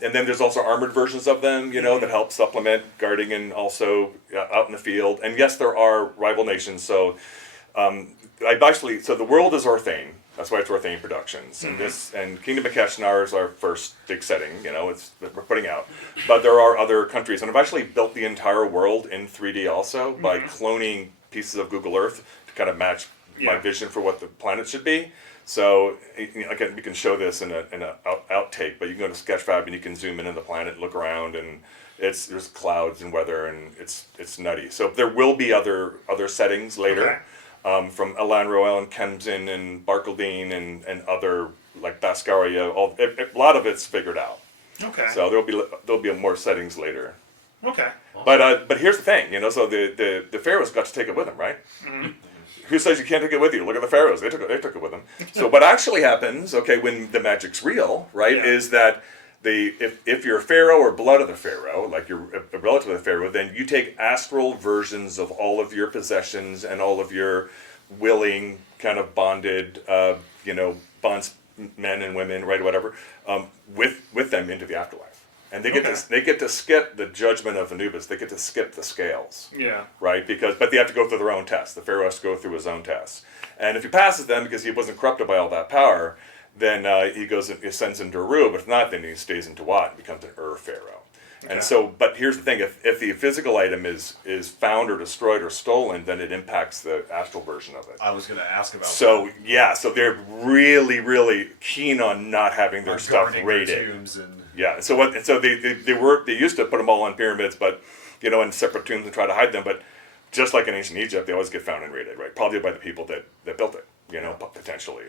then there's also armored versions of them, that help supplement guarding and also out in the field. And yes, there are rival nations. So the world is Orthane. That's why it's Orthane Productions, and Kingdom of Keshanar is our first big setting. We're putting out, but there are other countries, and I've actually built the entire world in 3D also by cloning pieces of Google Earth to kind of match my vision for what the planet should be. So again, we can show this in an outtake, but you can go to Sketchfab and you can zoom in on the planet, look around, and there's clouds and weather, and it's nutty. So there will be other settings later. Okay. From Elan Royal and Kemsin and Barcaldine and other like Bascaria, a lot of it's figured out. Okay. So there'll be more settings later. Okay. But here's the thing, so the pharaohs got to take it with them, right? Who says you can't take it with you? Look at the pharaohs; they took it with them. So what actually happens, when the magic's real, right, Yeah. is that if you're a pharaoh or blood of the pharaoh, like you're a relative of the pharaoh, then you take astral versions of all of your possessions and all of your willing kind of bonded, bonds, men and women, right, whatever, with them into the afterlife, and they get to skip the judgment of Anubis. They get to skip the scales, Yeah. right? But they have to go through their own tests. The pharaoh has to go through his own tests, and if he passes them because he wasn't corrupted by all that power, then he goes and ascends into Uru, but if not, then he stays in Tuat and becomes an pharaoh. Okay. And so, but here's the thing: if the physical item is found or destroyed or stolen, then it impacts the astral version of it. I was going to ask about So so they're really, really keen on not having their stuff guarding raided. their tombs and Yeah. So they used to put them all on pyramids, but in separate tombs and try to hide them. But just like in ancient Egypt, they always get found and raided, right? Probably by the people that built it, potentially.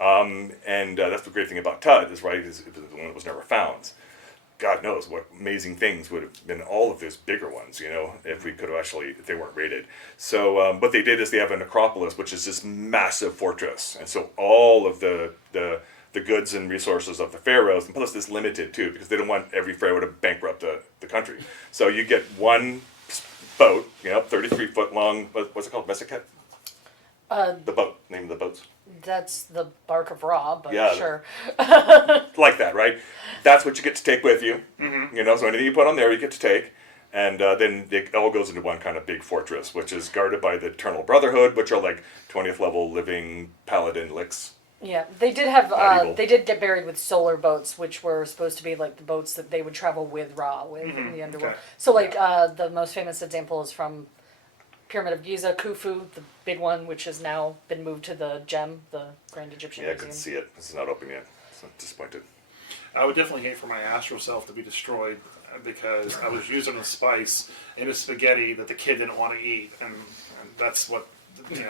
And that's the great thing about Tud is it was the one that was never found. God knows what amazing things would have been all of those bigger ones, if we could have if they weren't raided. So what they did is they have a necropolis, which is this massive fortress, and so all of the goods and resources of the pharaohs, and plus it's limited too, because they don't want every pharaoh to bankrupt the country. So you get one boat, 33-foot long. What's it called? Messiket? The boat. Name of the boats. That's the bark of Ra, but Yeah. sure. Like that, right? That's what you get to take with you. So anything you put on there, you get to take. And then it all goes into one kind of big fortress, which is guarded by the Eternal Brotherhood, which are like 20th level living paladin licks. Yeah, they did have. Not evil. They did get buried with solar boats, which were supposed to be like the boats that they would travel with Ra in the underworld. Okay. So, like the most famous example is from Pyramid of Giza, Khufu, the big one, which has now been moved to the Gem, the Grand Egyptian Yeah, I Museum. couldn't see it. It's not open yet. So I'm disappointed. I would definitely hate for my astral self to be destroyed because I was using a spice in a spaghetti that the kid didn't want to eat, and that's what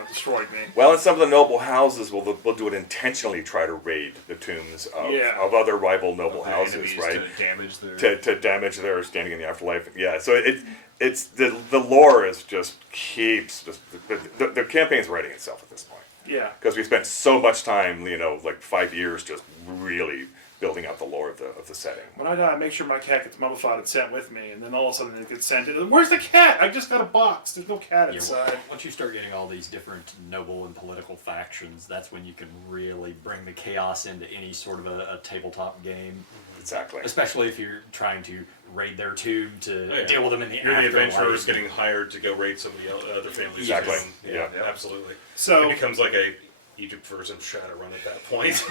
destroyed me. Well, in some of the noble houses, will do it intentionally, try to raid the tombs of other rival noble houses, enemies right? to damage their To damage their standing in the afterlife. Yeah, so it's the lore is just keeps the campaign's writing itself at this point. Yeah. Because we spent so much time, like 5 years, just really building out the lore of the setting. When I die, I make sure my cat gets mummified and sent with me, and then all of a sudden it gets sent. Where's the cat? I just got a box. There's no cat Yeah, inside. once you start getting all these different noble and political factions, that's when you can really bring the chaos into any sort of a tabletop game. Exactly. Especially if you're trying to raid their tomb to Oh, yeah. deal with them in the You're the afterlife. adventurers getting hired to go raid some of the other families. Exactly. Yeah, Yeah. absolutely. So- it becomes like a Egypt version of Shadowrun at that point.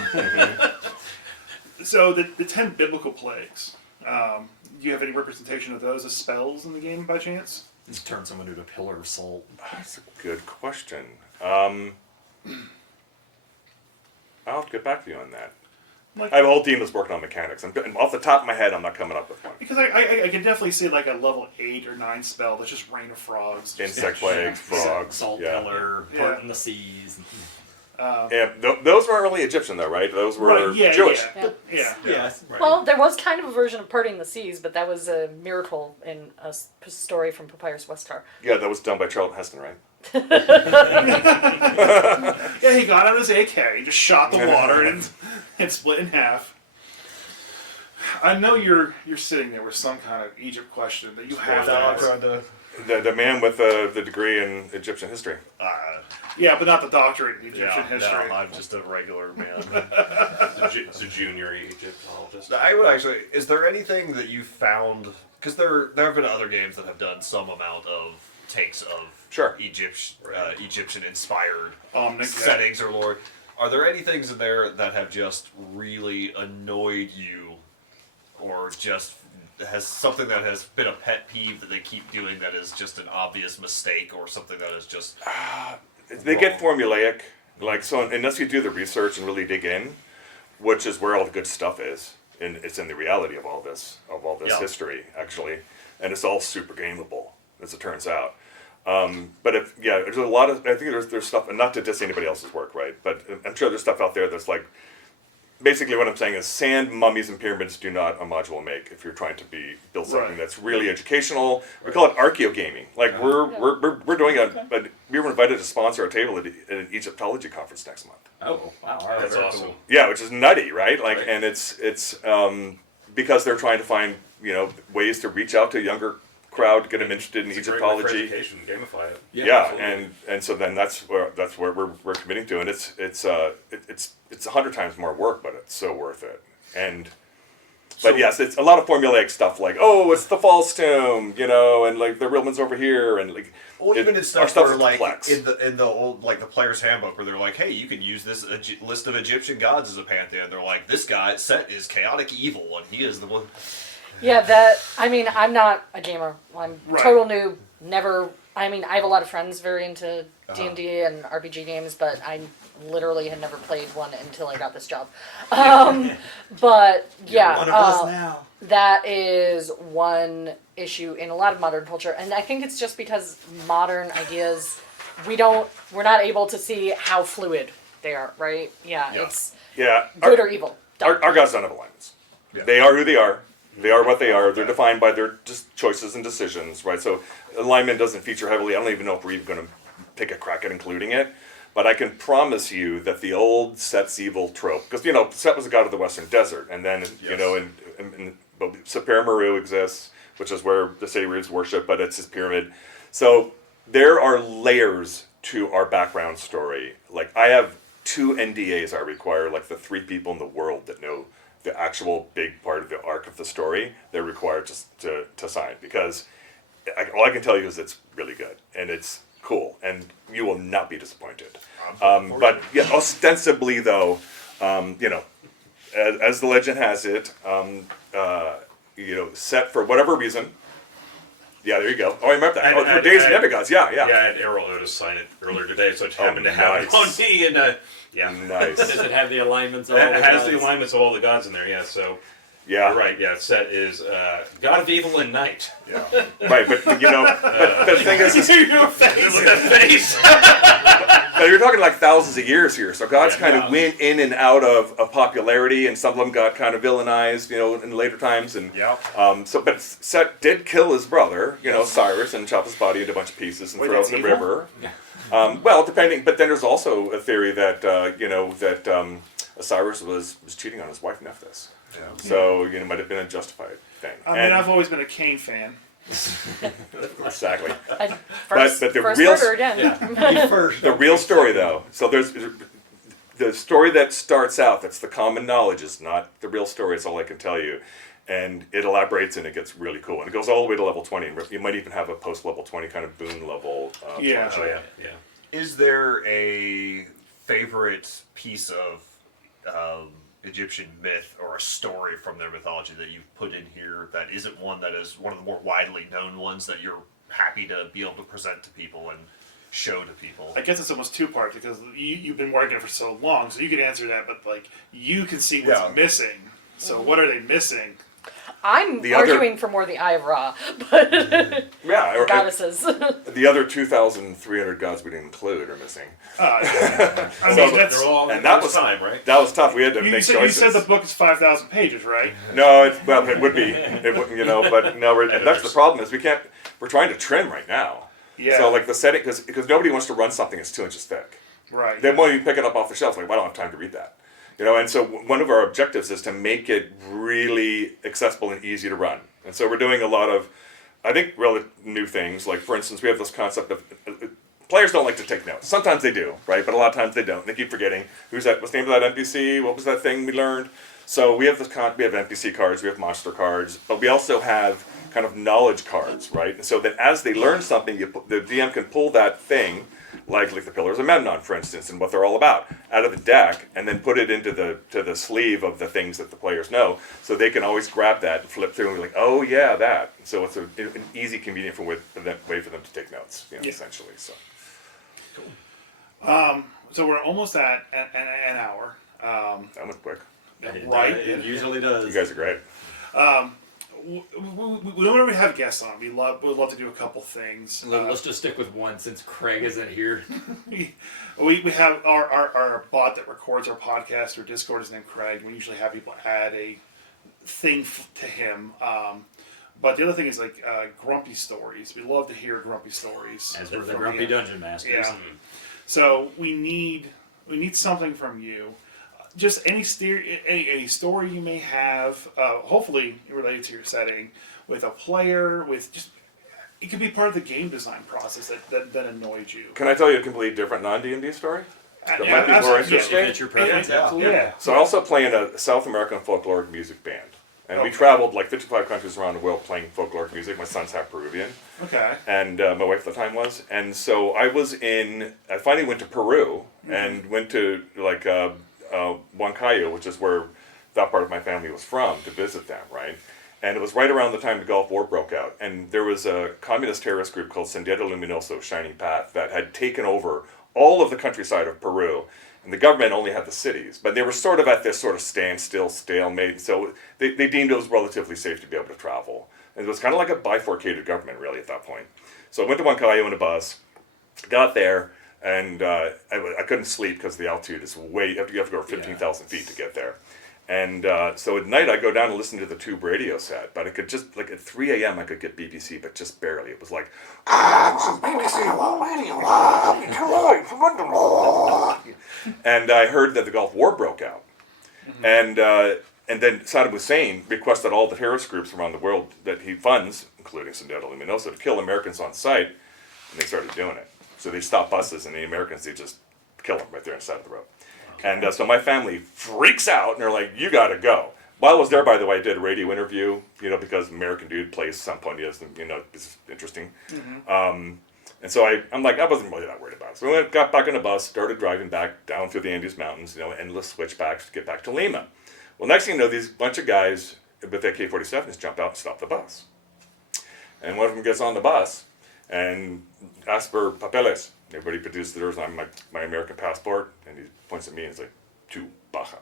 So the 10 biblical plagues. Do you have any representation of those as spells in the game by chance? Just turn someone into a pillar of salt. That's a good question. I'll have to get back to you on that. Like- I have a whole team that's working on mechanics. And off the top of my head, I'm not coming up with one. Because I can definitely see like a level 8 or 9 spell that's just rain of frogs. Insect plagues, frogs. Salt yeah. pillar, Yeah. port in the seas. Yeah, those weren't really Egyptian though, right? Those were Right, yeah, Jewish. Yeah. Yeah. Yes. Well, there was kind of a version of parting the seas, but that was a miracle in a story from Papyrus Westar. Yeah, that was done by Charlton Heston, right? Yeah, he got out his AK, he just shot the water and split in half. I know you're sitting there with some kind of Egypt question that you have to ask. The man with the degree in Egyptian history. Yeah, but not the doctorate in Egyptian history. No, I'm just a regular man. It's a junior Egyptologist. I would actually. Is there anything that you found? Because there have been other games that have done some amount of takes of Sure. Egyptian inspired Yeah. settings or lore. Are there any things in there that have just really annoyed you, or just has something that has been a pet peeve that they keep doing that is just an obvious mistake, or something that is just They get formulaic, like so. Unless you do the research and really dig in, which is where all the good stuff is, and it's in the reality of all this Yeah. history actually, and it's all super gameable as it turns out. But there's a lot of I think there's stuff, and not to diss anybody else's work, right? But I'm sure there's stuff out there that's like. Basically, what I'm saying is sand, mummies, and pyramids do not a module make if you're trying to build something Right. that's really educational. We call it archaeogaming. Like we're doing we were invited to sponsor a table at an Egyptology conference next month. Oh, wow. All right, That's very awesome. cool. Yeah, which is nutty, right? Like, Right. and it's because they're trying to find ways to reach out to a younger crowd, get them interested in It's a great way for Egyptology. education, gamify it. Yeah, absolutely. and so then that's where we're committing to, and it's 100 times more work, but it's so worth it. But yes, it's a lot of formulaic stuff like, oh, it's the false tomb, and like the real one's over here, and like Well, even in our stuff stuff's where, like, complex. in the old, like, the player's handbook, where they're like, hey, you can use this list of Egyptian gods as a pantheon. They're like, this guy Set is chaotic evil, and he is the one. Yeah, I'm not a gamer. I'm Right. total noob. Never. I have a lot of friends very into D&D and RPG games, but I literally had never played one until I got this job. But yeah, One of us now. that is one issue in a lot of modern culture, and I think it's just because modern ideas, we're not able to see how fluid they are, right? Yeah. It's yeah, good or evil. Done. our gods don't have alignments. Yeah. They are who they are. They are what they are. They're defined by their just choices and decisions, right? So alignment doesn't feature heavily. I don't even know if we're even going to take a crack at including it. But I can promise you that the old Set's evil trope, because Set was a god of the Western Desert, and then Sapir Meru exists, which is where the Sabians worship, but it's his pyramid. So there are layers to our background story. Like I have 2 NDAs I require, like the 3 people in the world that know the actual big part of the arc of the story, they're required to sign, because all I can tell you is it's really good and it's cool and you will not be disappointed. But yeah, ostensibly though, as the legend has it, Set for whatever reason. Yeah, there you go. Oh, I remember that. For Days of Demigods. Yeah. Yeah, I had Errol Otis sign it earlier today, so it happened to have it nice. on me, and yeah. Nice. Does it have the alignments of all It the has the gods? alignments of all the gods in there, yeah, so Yeah. you're right, yeah, Set is God of Evil and Night. Yeah. Right, but but the thing is Your face! Look at that face! but you're talking like thousands of years here, so gods Yeah, kind yeah. of went in and out of popularity, and some of them got kind of villainized, in later times, and Yeah. but Set did kill his brother, Cyrus, and chop his body into a bunch of pieces and Wait, throw it that's in the evil? river. Well, depending, but then there's also a theory that Cyrus was cheating on his wife Nephthys, so it might have been a justified thing. I've always been a Cain fan. Exactly. First, but the first real- murder again. Yeah. Me first. The real story, though, so there's the story that starts out, that's the common knowledge, is not the real story. It's all I can tell you. And it elaborates and it gets really cool. And it goes all the way to level 20. And you might even have a post-level 20 kind of boon level. Yeah. planche. Oh yeah. Is there a favorite piece of Egyptian myth or a story from their mythology that you've put in here that isn't one that is one of the more widely known ones that you're happy to be able to present to people and show to people? I guess it's almost two parts because you've been working it for so long, so you can answer that. But like, you can see what's Yeah. missing. So what are they missing? I'm The other- arguing for more the Eye of Ra, but Yeah. or- goddesses. The other 2,300 gods we didn't include are missing. Yeah. I So mean, that's. They're all And that first was time, right? That was tough. We had to You make said, choices. you said the book is 5,000 pages, right? No, well, it would be. It would, but no, and that's the problem is we're trying to trim right now. Yeah. So like the setting, because nobody wants to run something that's 2 inches thick. Right. They won't even pick it up off the shelf. Like, well, I don't have time to read that. And so one of our objectives is to make it really accessible and easy to run. And so we're doing a lot of, I think, really new things. Like, for instance, we have this concept of players don't like to take notes. Sometimes they do, right? But a lot of times they don't. They keep forgetting. What's the name of that NPC? What was that thing we learned? So we have we have NPC cards, we have monster cards, but we also have kind of knowledge cards, right? And so that as they learn something, the DM can pull that thing, like the Pillars of Memnon, for instance, and what they're all about, out of the deck, and then put it into the sleeve of the things that the players know, so they can always grab that and flip through and be like, oh yeah, that. So it's an easy, convenient way for them to take notes, essentially. So. So we're almost at an hour. That went quick. Right. It usually does. You guys are great. Whenever we have guests on, we'd love to do a couple things. Let's just stick with one since Craig isn't here. We have our bot that records our podcast or Discord is named Craig. We usually have people add a thing to him. But the other thing is like grumpy stories. We love to hear grumpy stories. As we're the from Grumpy you. Dungeon Masters. Yeah. So we need something from you. Just any story you may have, hopefully related to your setting, with a player, with just it could be part of the game design process that annoyed you. Can I tell you a completely different non-D&D story? That might be more Absolutely. interesting. If it's your preference. Yeah. So I also play in a South American folkloric music band. And we traveled like 55 countries around the world playing folkloric music. My son's half Peruvian. Okay. And my wife at the time was. And so I finally went to Peru and went to like Huancayo, which is where that part of my family was from, to visit them, right? And it was right around the time the Gulf War broke out. And there was a communist terrorist group called Sendero Luminoso, Shining Path, that had taken over all of the countryside of Peru. And the government only had the cities. But they were sort of at this sort of standstill, stalemate. So they deemed it was relatively safe to be able to travel. And it was kind of like a bifurcated government, really, at that point. So I went to Huancayo in a bus, got there, and I couldn't sleep because the altitude is you have to go over 15,000 feet to get there. And so at night I go down and listen to the tube radio set, but I could just, like at 3 a.m. I could get BBC, but just barely. It was like, BBC World Radio, and I heard that the Gulf War broke out. And then Saddam Hussein requested all the terrorist groups around the world that he funds, including Sendero Luminoso, to kill Americans on sight, and they started doing it. So they stop buses, and the Americans, they just kill them right there on the side of the road. And so my family freaks out, and they're like, you got to go. While I was there, by the way, I did a radio interview, because American dude plays some ponias, and, it's interesting. And so I'm like, I wasn't really that worried about it. So I got back on the bus, started driving back down through the Andes Mountains, endless switchbacks to get back to Lima. Well, next thing you know, these bunch of guys with AK-47s jump out and stop the bus. And one of them gets on the bus and asks for papeles. Everybody produces theirs on my American passport, and he points at me and he's like, "Tu baja."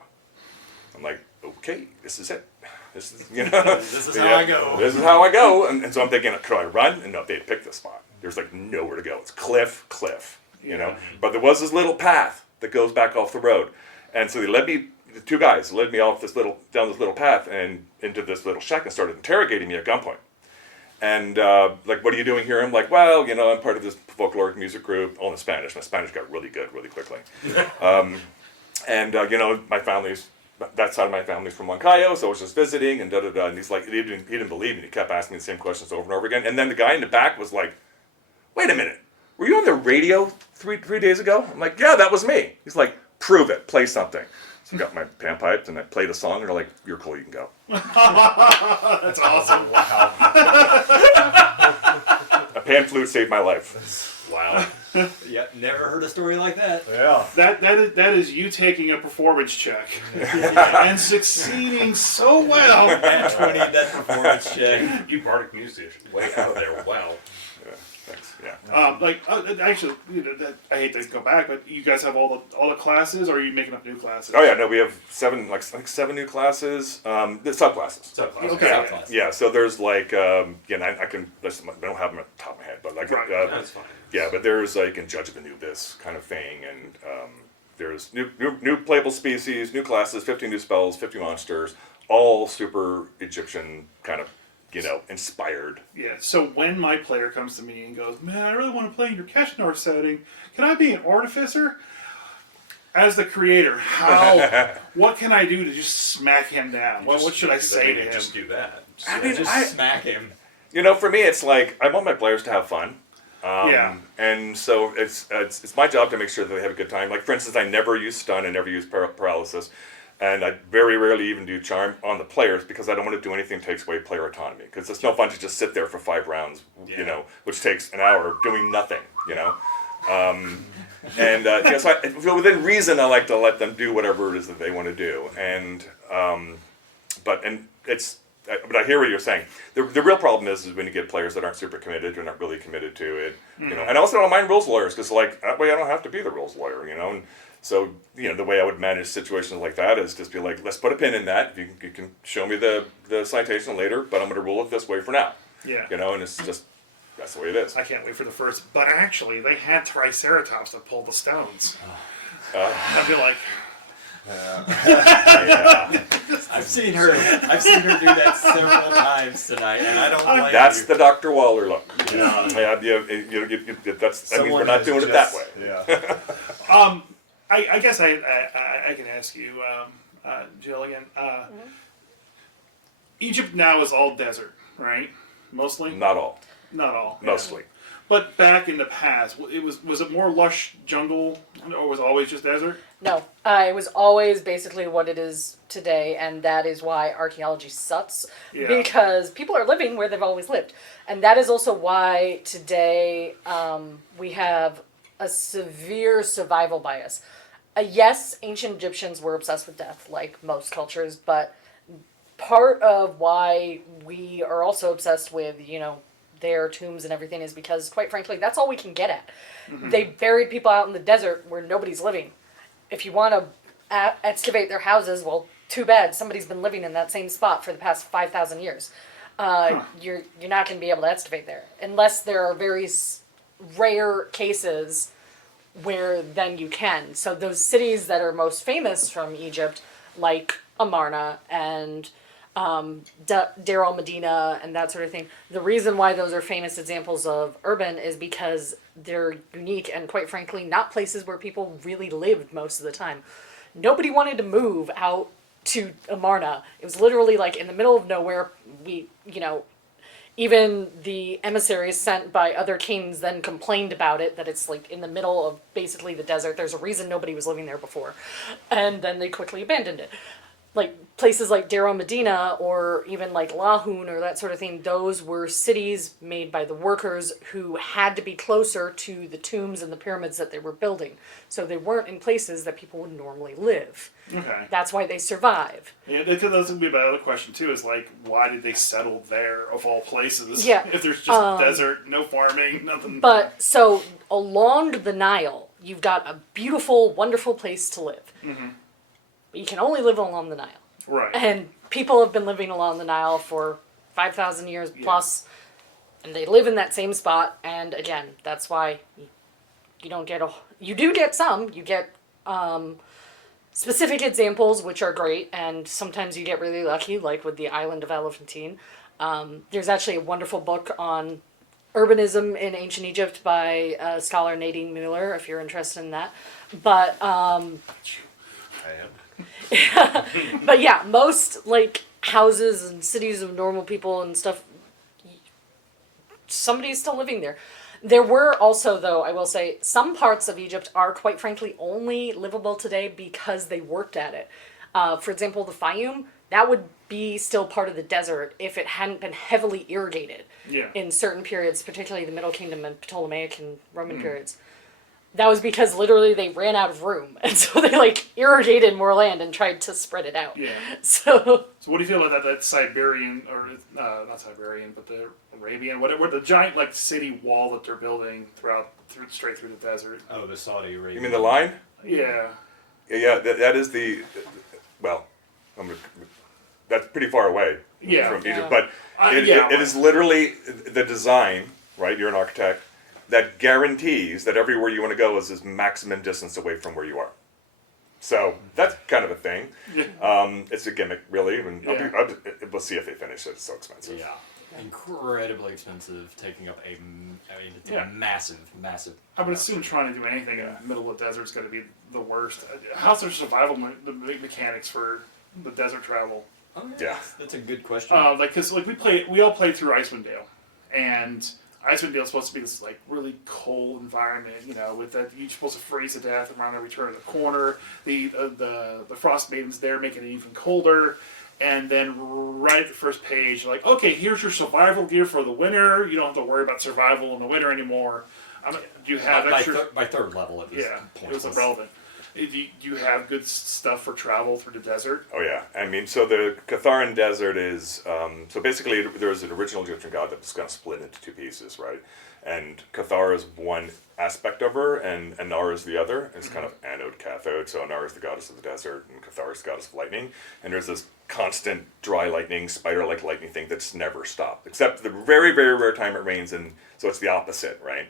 I'm like, okay, this is it. This is, This is how I go. This is how I go. And so I'm thinking, could I run? And no, they picked the spot. There's like nowhere to go. It's cliff, But there was this little path that goes back off the road. And so the two guys led me down this little path and into this little shack and started interrogating me at gunpoint. And like, what are you doing here? I'm like, well, I'm part of this folkloric music group, all in Spanish. My Spanish got really good really quickly. My family's, that side of my family's from Huancayo, so I was just visiting and da-da-da. And he's like, he didn't believe me. He kept asking me the same questions over and over again. And then the guy in the back was like, wait a minute, were you on the radio three days ago? I'm like, yeah, that was me. He's like, prove it, play something. So I got my panpipes and I played a song and they're like, you're cool, you can go. That's awesome. Wow. A pan flute saved my life. Wow. Yeah, never heard a story like that. Yeah. That is you taking a performance check and succeeding so well. At 20, that performance check. You bardic musician. Way out of there. Wow. Yeah, thanks. Yeah. Actually, I hate to go back, but you guys have all the classes, or are you making up new classes? Oh yeah, no, we have seven new classes, the subclasses. Subclass. Okay. Yeah, Subclass. yeah. So there's like, I can listen. I don't have them at the top of my head, but like, Right. That's fine. yeah, but there's like in Judge of Anubis kind of thing, and there's new playable species, new classes, 50 new spells, 50 monsters, all super Egyptian kind of, inspired. Yeah, so when my player comes to me and goes, man, I really want to play in your Keshanar setting, can I be an artificer? As the creator, what can I do to just smack him down? What should I say to him? Just do that. I mean, Just smack him. For me, it's like I want my players to have fun. Yeah. And so it's my job to make sure that they have a good time. Like, for instance, I never use stun, I never use paralysis, and I very rarely even do charm on the players because I don't want to do anything that takes away player autonomy. Because it's no fun to just sit there for 5 rounds, which takes an hour doing nothing, And so within reason, I like to let them do whatever it is that they want to do. And but I hear what you're saying. The real problem is when you get players that aren't super committed or not really committed to it, And I also don't mind rules lawyers because that way I don't have to be the rules lawyer, And so the way I would manage situations like that is just be like, let's put a pin in that. You can show me the citation later, but I'm going to rule it this way for now. Yeah. And it's just that's the way it is. I can't wait for the first. But actually, they had Triceratops that pulled the stones. I'd be like, Yeah. I've seen her do that several times tonight, and I don't like That's you. the Dr. Waller look. Yeah. That means we're not doing it that way. Yeah. I guess I can ask you, Jill, again. Egypt now is all desert, right? Mostly? Not all. Not all. Mostly. But back in the past, was it more lush jungle, or was it always just desert? No, it was always basically what it is today, and that is why archaeology sucks, Yeah. because people are living where they've always lived. And that is also why today we have a severe survival bias. Yes, ancient Egyptians were obsessed with death, like most cultures, but part of why we are also obsessed with, their tombs and everything is because, quite frankly, that's all we can get at. Mm-hmm. They buried people out in the desert where nobody's living. If you want to excavate their houses, well, too bad. Somebody's been living in that same spot for the past 5,000 years. You're not going to be able to excavate there unless there are very rare cases where then you can. So those cities that are most famous from Egypt, like Amarna and Deir al-Medina and that sort of thing. The reason why those are famous examples of urban is because they're unique and, quite frankly, not places where people really lived most of the time. Nobody wanted to move out to Amarna. It was literally like in the middle of nowhere. Even the emissaries sent by other kings then complained about it, that it's like in the middle of basically the desert. There's a reason nobody was living there before. And then they quickly abandoned it. Like places like Deir al-Medina or even like Lahun or that sort of thing, those were cities made by the workers who had to be closer to the tombs and the pyramids that they were building. So they weren't in places that people would normally live. Okay. That's why they survive. Yeah, that's going to be my other question too, is like, why did they settle there of all places? Yeah. If there's just desert, no farming, nothing. But so along the Nile, you've got a beautiful, wonderful place to live. Mm-hmm. But you can only live along the Nile. Right. And people have been living along the Nile for 5,000 years plus, and they live in that same spot. And again, that's why you don't get you do get some. You get specific examples, which are great, and sometimes you get really lucky, like with the island of Elephantine. There's actually a wonderful book on urbanism in ancient Egypt by scholar Nadine Mueller, if you're interested in that. But I am. but yeah, most like houses and cities of normal people and stuff, somebody's still living there. There were also, though, I will say, some parts of Egypt are quite frankly only livable today because they worked at it. For example, the Fayum, that would be still part of the desert if it hadn't been heavily irrigated in certain periods, particularly the Middle Kingdom and Ptolemaic and Roman periods. That was because literally they ran out of room, and so they like irrigated more land and tried to spread it out. Yeah. So So what do you feel about that Siberian, or not Siberian, but the Arabian, whatever, the giant like city wall that they're building straight through the desert? Oh, the Saudi Arabia. You mean the line? Yeah. Yeah, that is the, well, that's pretty far away from Egypt, Yeah. but it is literally the design, right? You're an architect, that guarantees that everywhere you want to go is maximum distance away from where you are. So that's kind of a thing. Yeah. It's a gimmick, really. I mean, Yeah. we'll see if they finish it. It's so expensive. Yeah. Incredibly expensive, taking up it's Yeah. a massive. I would assume trying to do anything in the middle of the desert is going to be the worst. How's their survival mechanics for the desert travel? Oh, Yeah. That's a good question. Because we all played through Icewind Dale, and Icewind Dale is supposed to be this like really cold environment, with that you're supposed to freeze to death around every turn of the corner. The frost maidens there making it even colder, and then right at the first page, you're like, okay, here's your survival gear for the winter. You don't have to worry about survival in the winter anymore. Do you have extra? by third level at this point. It was irrelevant. Do you have good stuff for travel through the desert? Oh yeah, I mean, so the Catharan Desert is so basically there's an original Egyptian god that was kind of split into two pieces, right? And Cathar is one aspect of her, and Anar is the other. It's kind of anode cathode. So Anar is the goddess of the desert, and Cathar is the goddess of lightning. And there's this constant dry lightning, spider-like lightning thing that's never stopped, except the very, very rare time it rains, and so it's the opposite, right?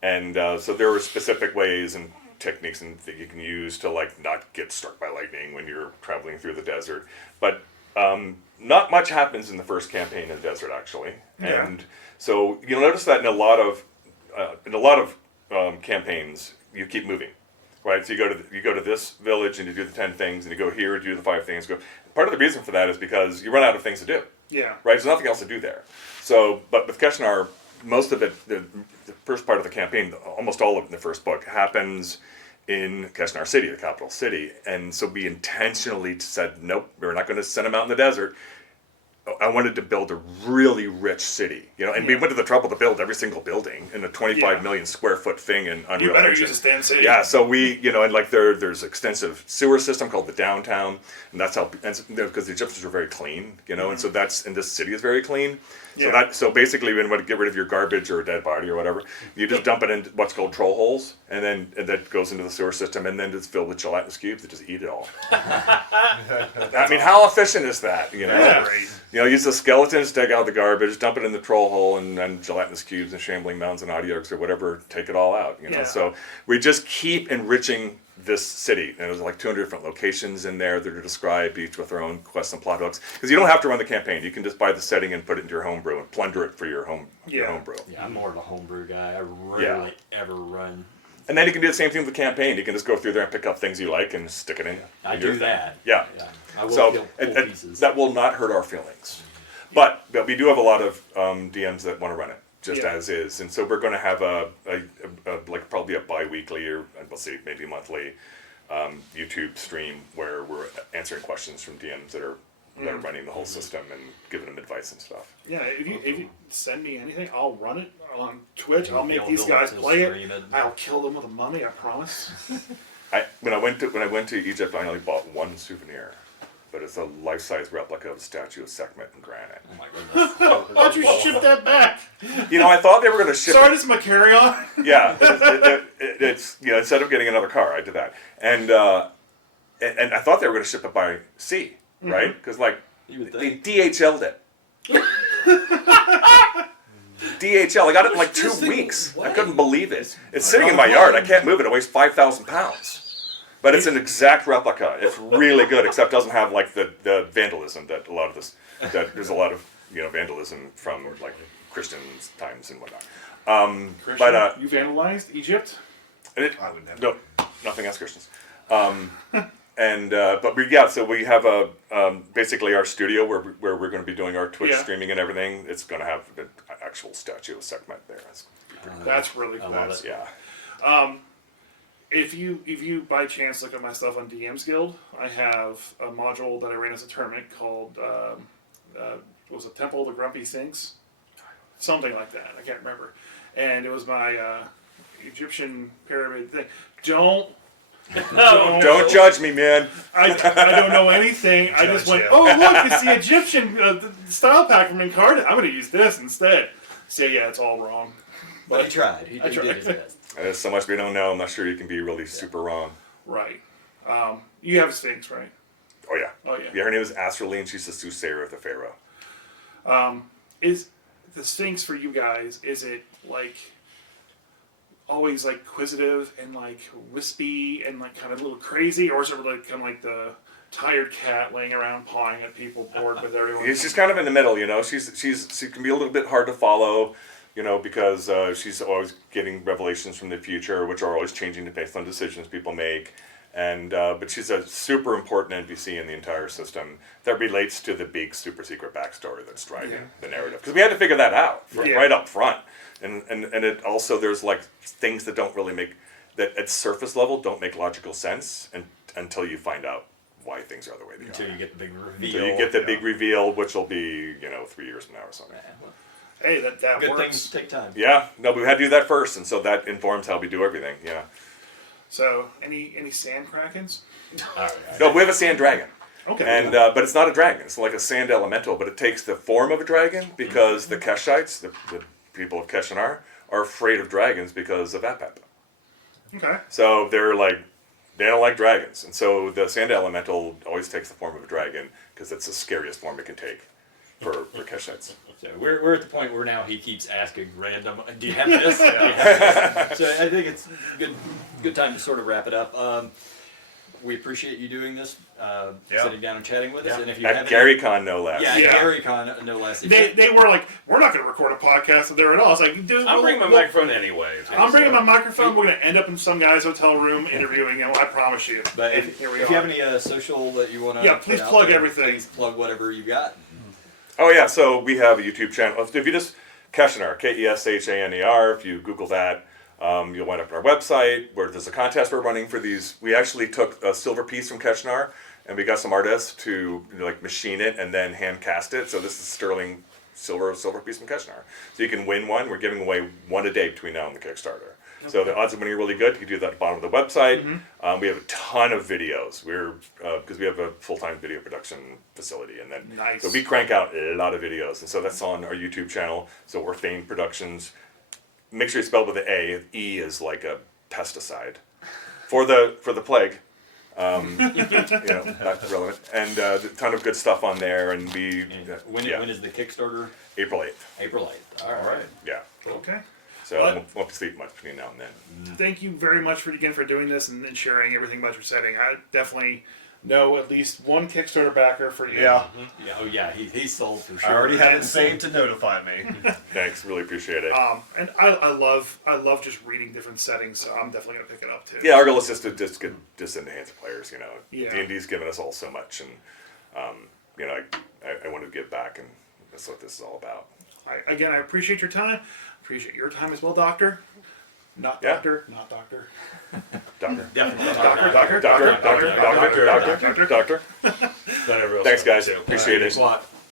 And so there are specific ways and techniques and that you can use to like not get struck by lightning when you're traveling through the desert, but not much happens in the first campaign in the desert actually. Yeah. And so you'll notice that in a lot of campaigns you keep moving, right? So you go to this village and you do the 10 things, and you go here and do the 5 things. Part of the reason for that is because you run out of things to do. Yeah. Right, there's nothing else to do there. So, but with Keshanar, most of it, the first part of the campaign, almost all of it in the first book, happens in Keshanar City, the capital city. And so we intentionally said, nope, we're not going to send them out in the desert. I wanted to build a really rich city, and we went to the trouble to build every single building in a 25 million square foot thing in Unreal You better Engine. use a damn city. Yeah, so we, and like there's extensive sewer system called the downtown, and that's how, because the Egyptians are very clean, and so and this city is very clean. So so basically, when you want to get rid of your garbage or a dead body or whatever, you just dump it in what's called troll holes, and that goes into the sewer system, and then it's filled with gelatinous cubes that just eat it all. I mean, how efficient is that? That's great. Use the skeletons, take out the garbage, dump it in the troll hole, and then gelatinous cubes and shambling mounds and adios or whatever, take it all out. So we just keep enriching this city, and there's like 200 different locations in there that are described, each with their own quests and plot hooks. Because you don't have to run the campaign; you can just buy the setting and put it into your homebrew and plunder it for your homebrew. Yeah, I'm more of a homebrew guy. I rarely ever run. And then you can do the same thing with the campaign. You can just go through there and pick up things you like and stick it in. I do that. Yeah. I will So kill whole pieces. that will not hurt our feelings. But we do have a lot of DMs that want to run it just as is, and so we're going to have a probably a bi-weekly or we'll see maybe monthly YouTube stream where we're answering questions from DMs that are running the whole system and giving them advice and stuff. Yeah, if you send me anything, I'll run it on Twitch. I'll make You'll these guys still play stream it. it. I'll kill them with a mummy. I promise. When I went to Egypt, I only bought one souvenir, but it's a life-size replica of the statue of Sekhmet in granite. Oh my goodness. Why'd you ship that back? I thought they were going to ship. Sorry, this is my carry-on. Yeah, it's instead of getting another car, I did that, and I thought they were going to ship it by sea, right? Because You would they think. DHL'd it. DHL, I got it in like 2 This thing- weeks. I what? couldn't believe it. It's sitting in my yard. I can't move it. It weighs 5,000 pounds. But it's an exact replica. It's really good, except it doesn't have like the vandalism that a lot of this. That there's a lot of vandalism from like Christian times and whatnot. But You vandalized Egypt? and it, I would never. no, nothing against Christians. And but so we have a basically our studio where we're going to be doing our Twitch streaming and everything. It's going to have an actual statue of Sekhmet there. That's really cool. love it. Yeah. If you by chance look at my stuff on DM's Guild, I have a module that I ran as a tournament called what was it, Temple of the Grumpy Sphinx, something like that. I can't remember. And it was my Egyptian pyramid thing. Don't judge me, man. I don't know anything. I just went, oh look, it's the Egyptian style pack from Incarnate. I'm going to use this instead. So yeah, it's all wrong. But he tried. He tried. did his best. There's so much we don't know. I'm not sure you can be really super wrong. Right. You have a Sphinx, right? Oh yeah. Oh yeah. Yeah, her name is Astraline. She's the soothsayer of the Pharaoh. Is the Sphinx for you guys? Is it like always like inquisitive and like wispy and like kind of a little crazy, or is it like kind of like the tired cat laying around pawing at people, bored with everyone? She's kind of in the middle, you know. She can be a little bit hard to follow, you know, because she's always getting revelations from the future, which are always changing based on decisions people make. And but she's a super important NPC in the entire system that relates to the big super secret backstory that's driving the narrative. Because we had to figure that out right up front. And it also, there's like things that don't really make, that at surface level don't make logical sense until you find out why things are the way they are. Until you get the big reveal. Until you get the big reveal, which will be, 3 years from now or something. Hey, that Good works. things take time. Yeah, no, but we had to do that first, and so that informs how we do everything. Yeah. So, any sand krakens? No, we have a sand dragon. Okay. And but it's not a dragon. It's like a sand elemental, but it takes the form of a dragon because the Keshites, the people of Keshanar, are afraid of dragons because of Apep. Okay. So they're like, they don't like dragons, and so the sand elemental always takes the form of a dragon because it's the scariest form it can take for Keshites. So we're at the point where now he keeps asking random, do you have this? Do you have this? So I think it's good time to sort of wrap it up. We appreciate you doing this, sitting down and chatting with us. And if you At have GaryCon, no less. GaryCon, no less. They were like, we're not going to record a podcast there at all. I was like, dude, I'm bringing my microphone anyway. I'm bringing my microphone. We're going to end up in some guy's hotel room interviewing him. I promise you. But And if here we you are. have any social that you want to please plug everything. Please plug whatever you got. Oh yeah, so we have a YouTube channel. If you just Keshanar, Keshaner, if you Google that, you'll wind up on our website where there's a contest we're running for these. We actually took a silver piece from Keshanar and we got some artists to machine it and then hand cast it. So this is sterling silver piece from Keshanar. So you can win one. We're giving away one a day between now and the Kickstarter. Okay. So the odds of winning are really good. You do that at the bottom of the website. Mm-hmm. We have a ton of videos. We're because we have a full-time video production facility, and then so we crank out a lot of videos, and so that's on our YouTube channel. So Orthane Productions. Make sure you spell it with an A. E is like a pesticide for the plague. Not relevant. And a ton of good stuff on there. And we when is the Kickstarter? April 8th. April 8th. All right. Yeah. Okay. So I won't sleep much between now and then. Thank you very much for doing this and sharing everything about your setting. I definitely know at least one Kickstarter backer for you. Yeah. Yeah. Oh yeah. He's sold for sure. I already have it saved to notify me. Thanks, really appreciate it. And I love just reading different settings, so I'm definitely gonna pick it up too. Yeah, our goal is just to get this in the hands of players. Yeah. D&D's given us all so much, and I want to give back, and that's what this is all about. I appreciate your time. Appreciate your time as well, Doctor. Not doctor. Doctor. Definitely. Doctor. Thanks, guys. Appreciate it. Thanks a lot.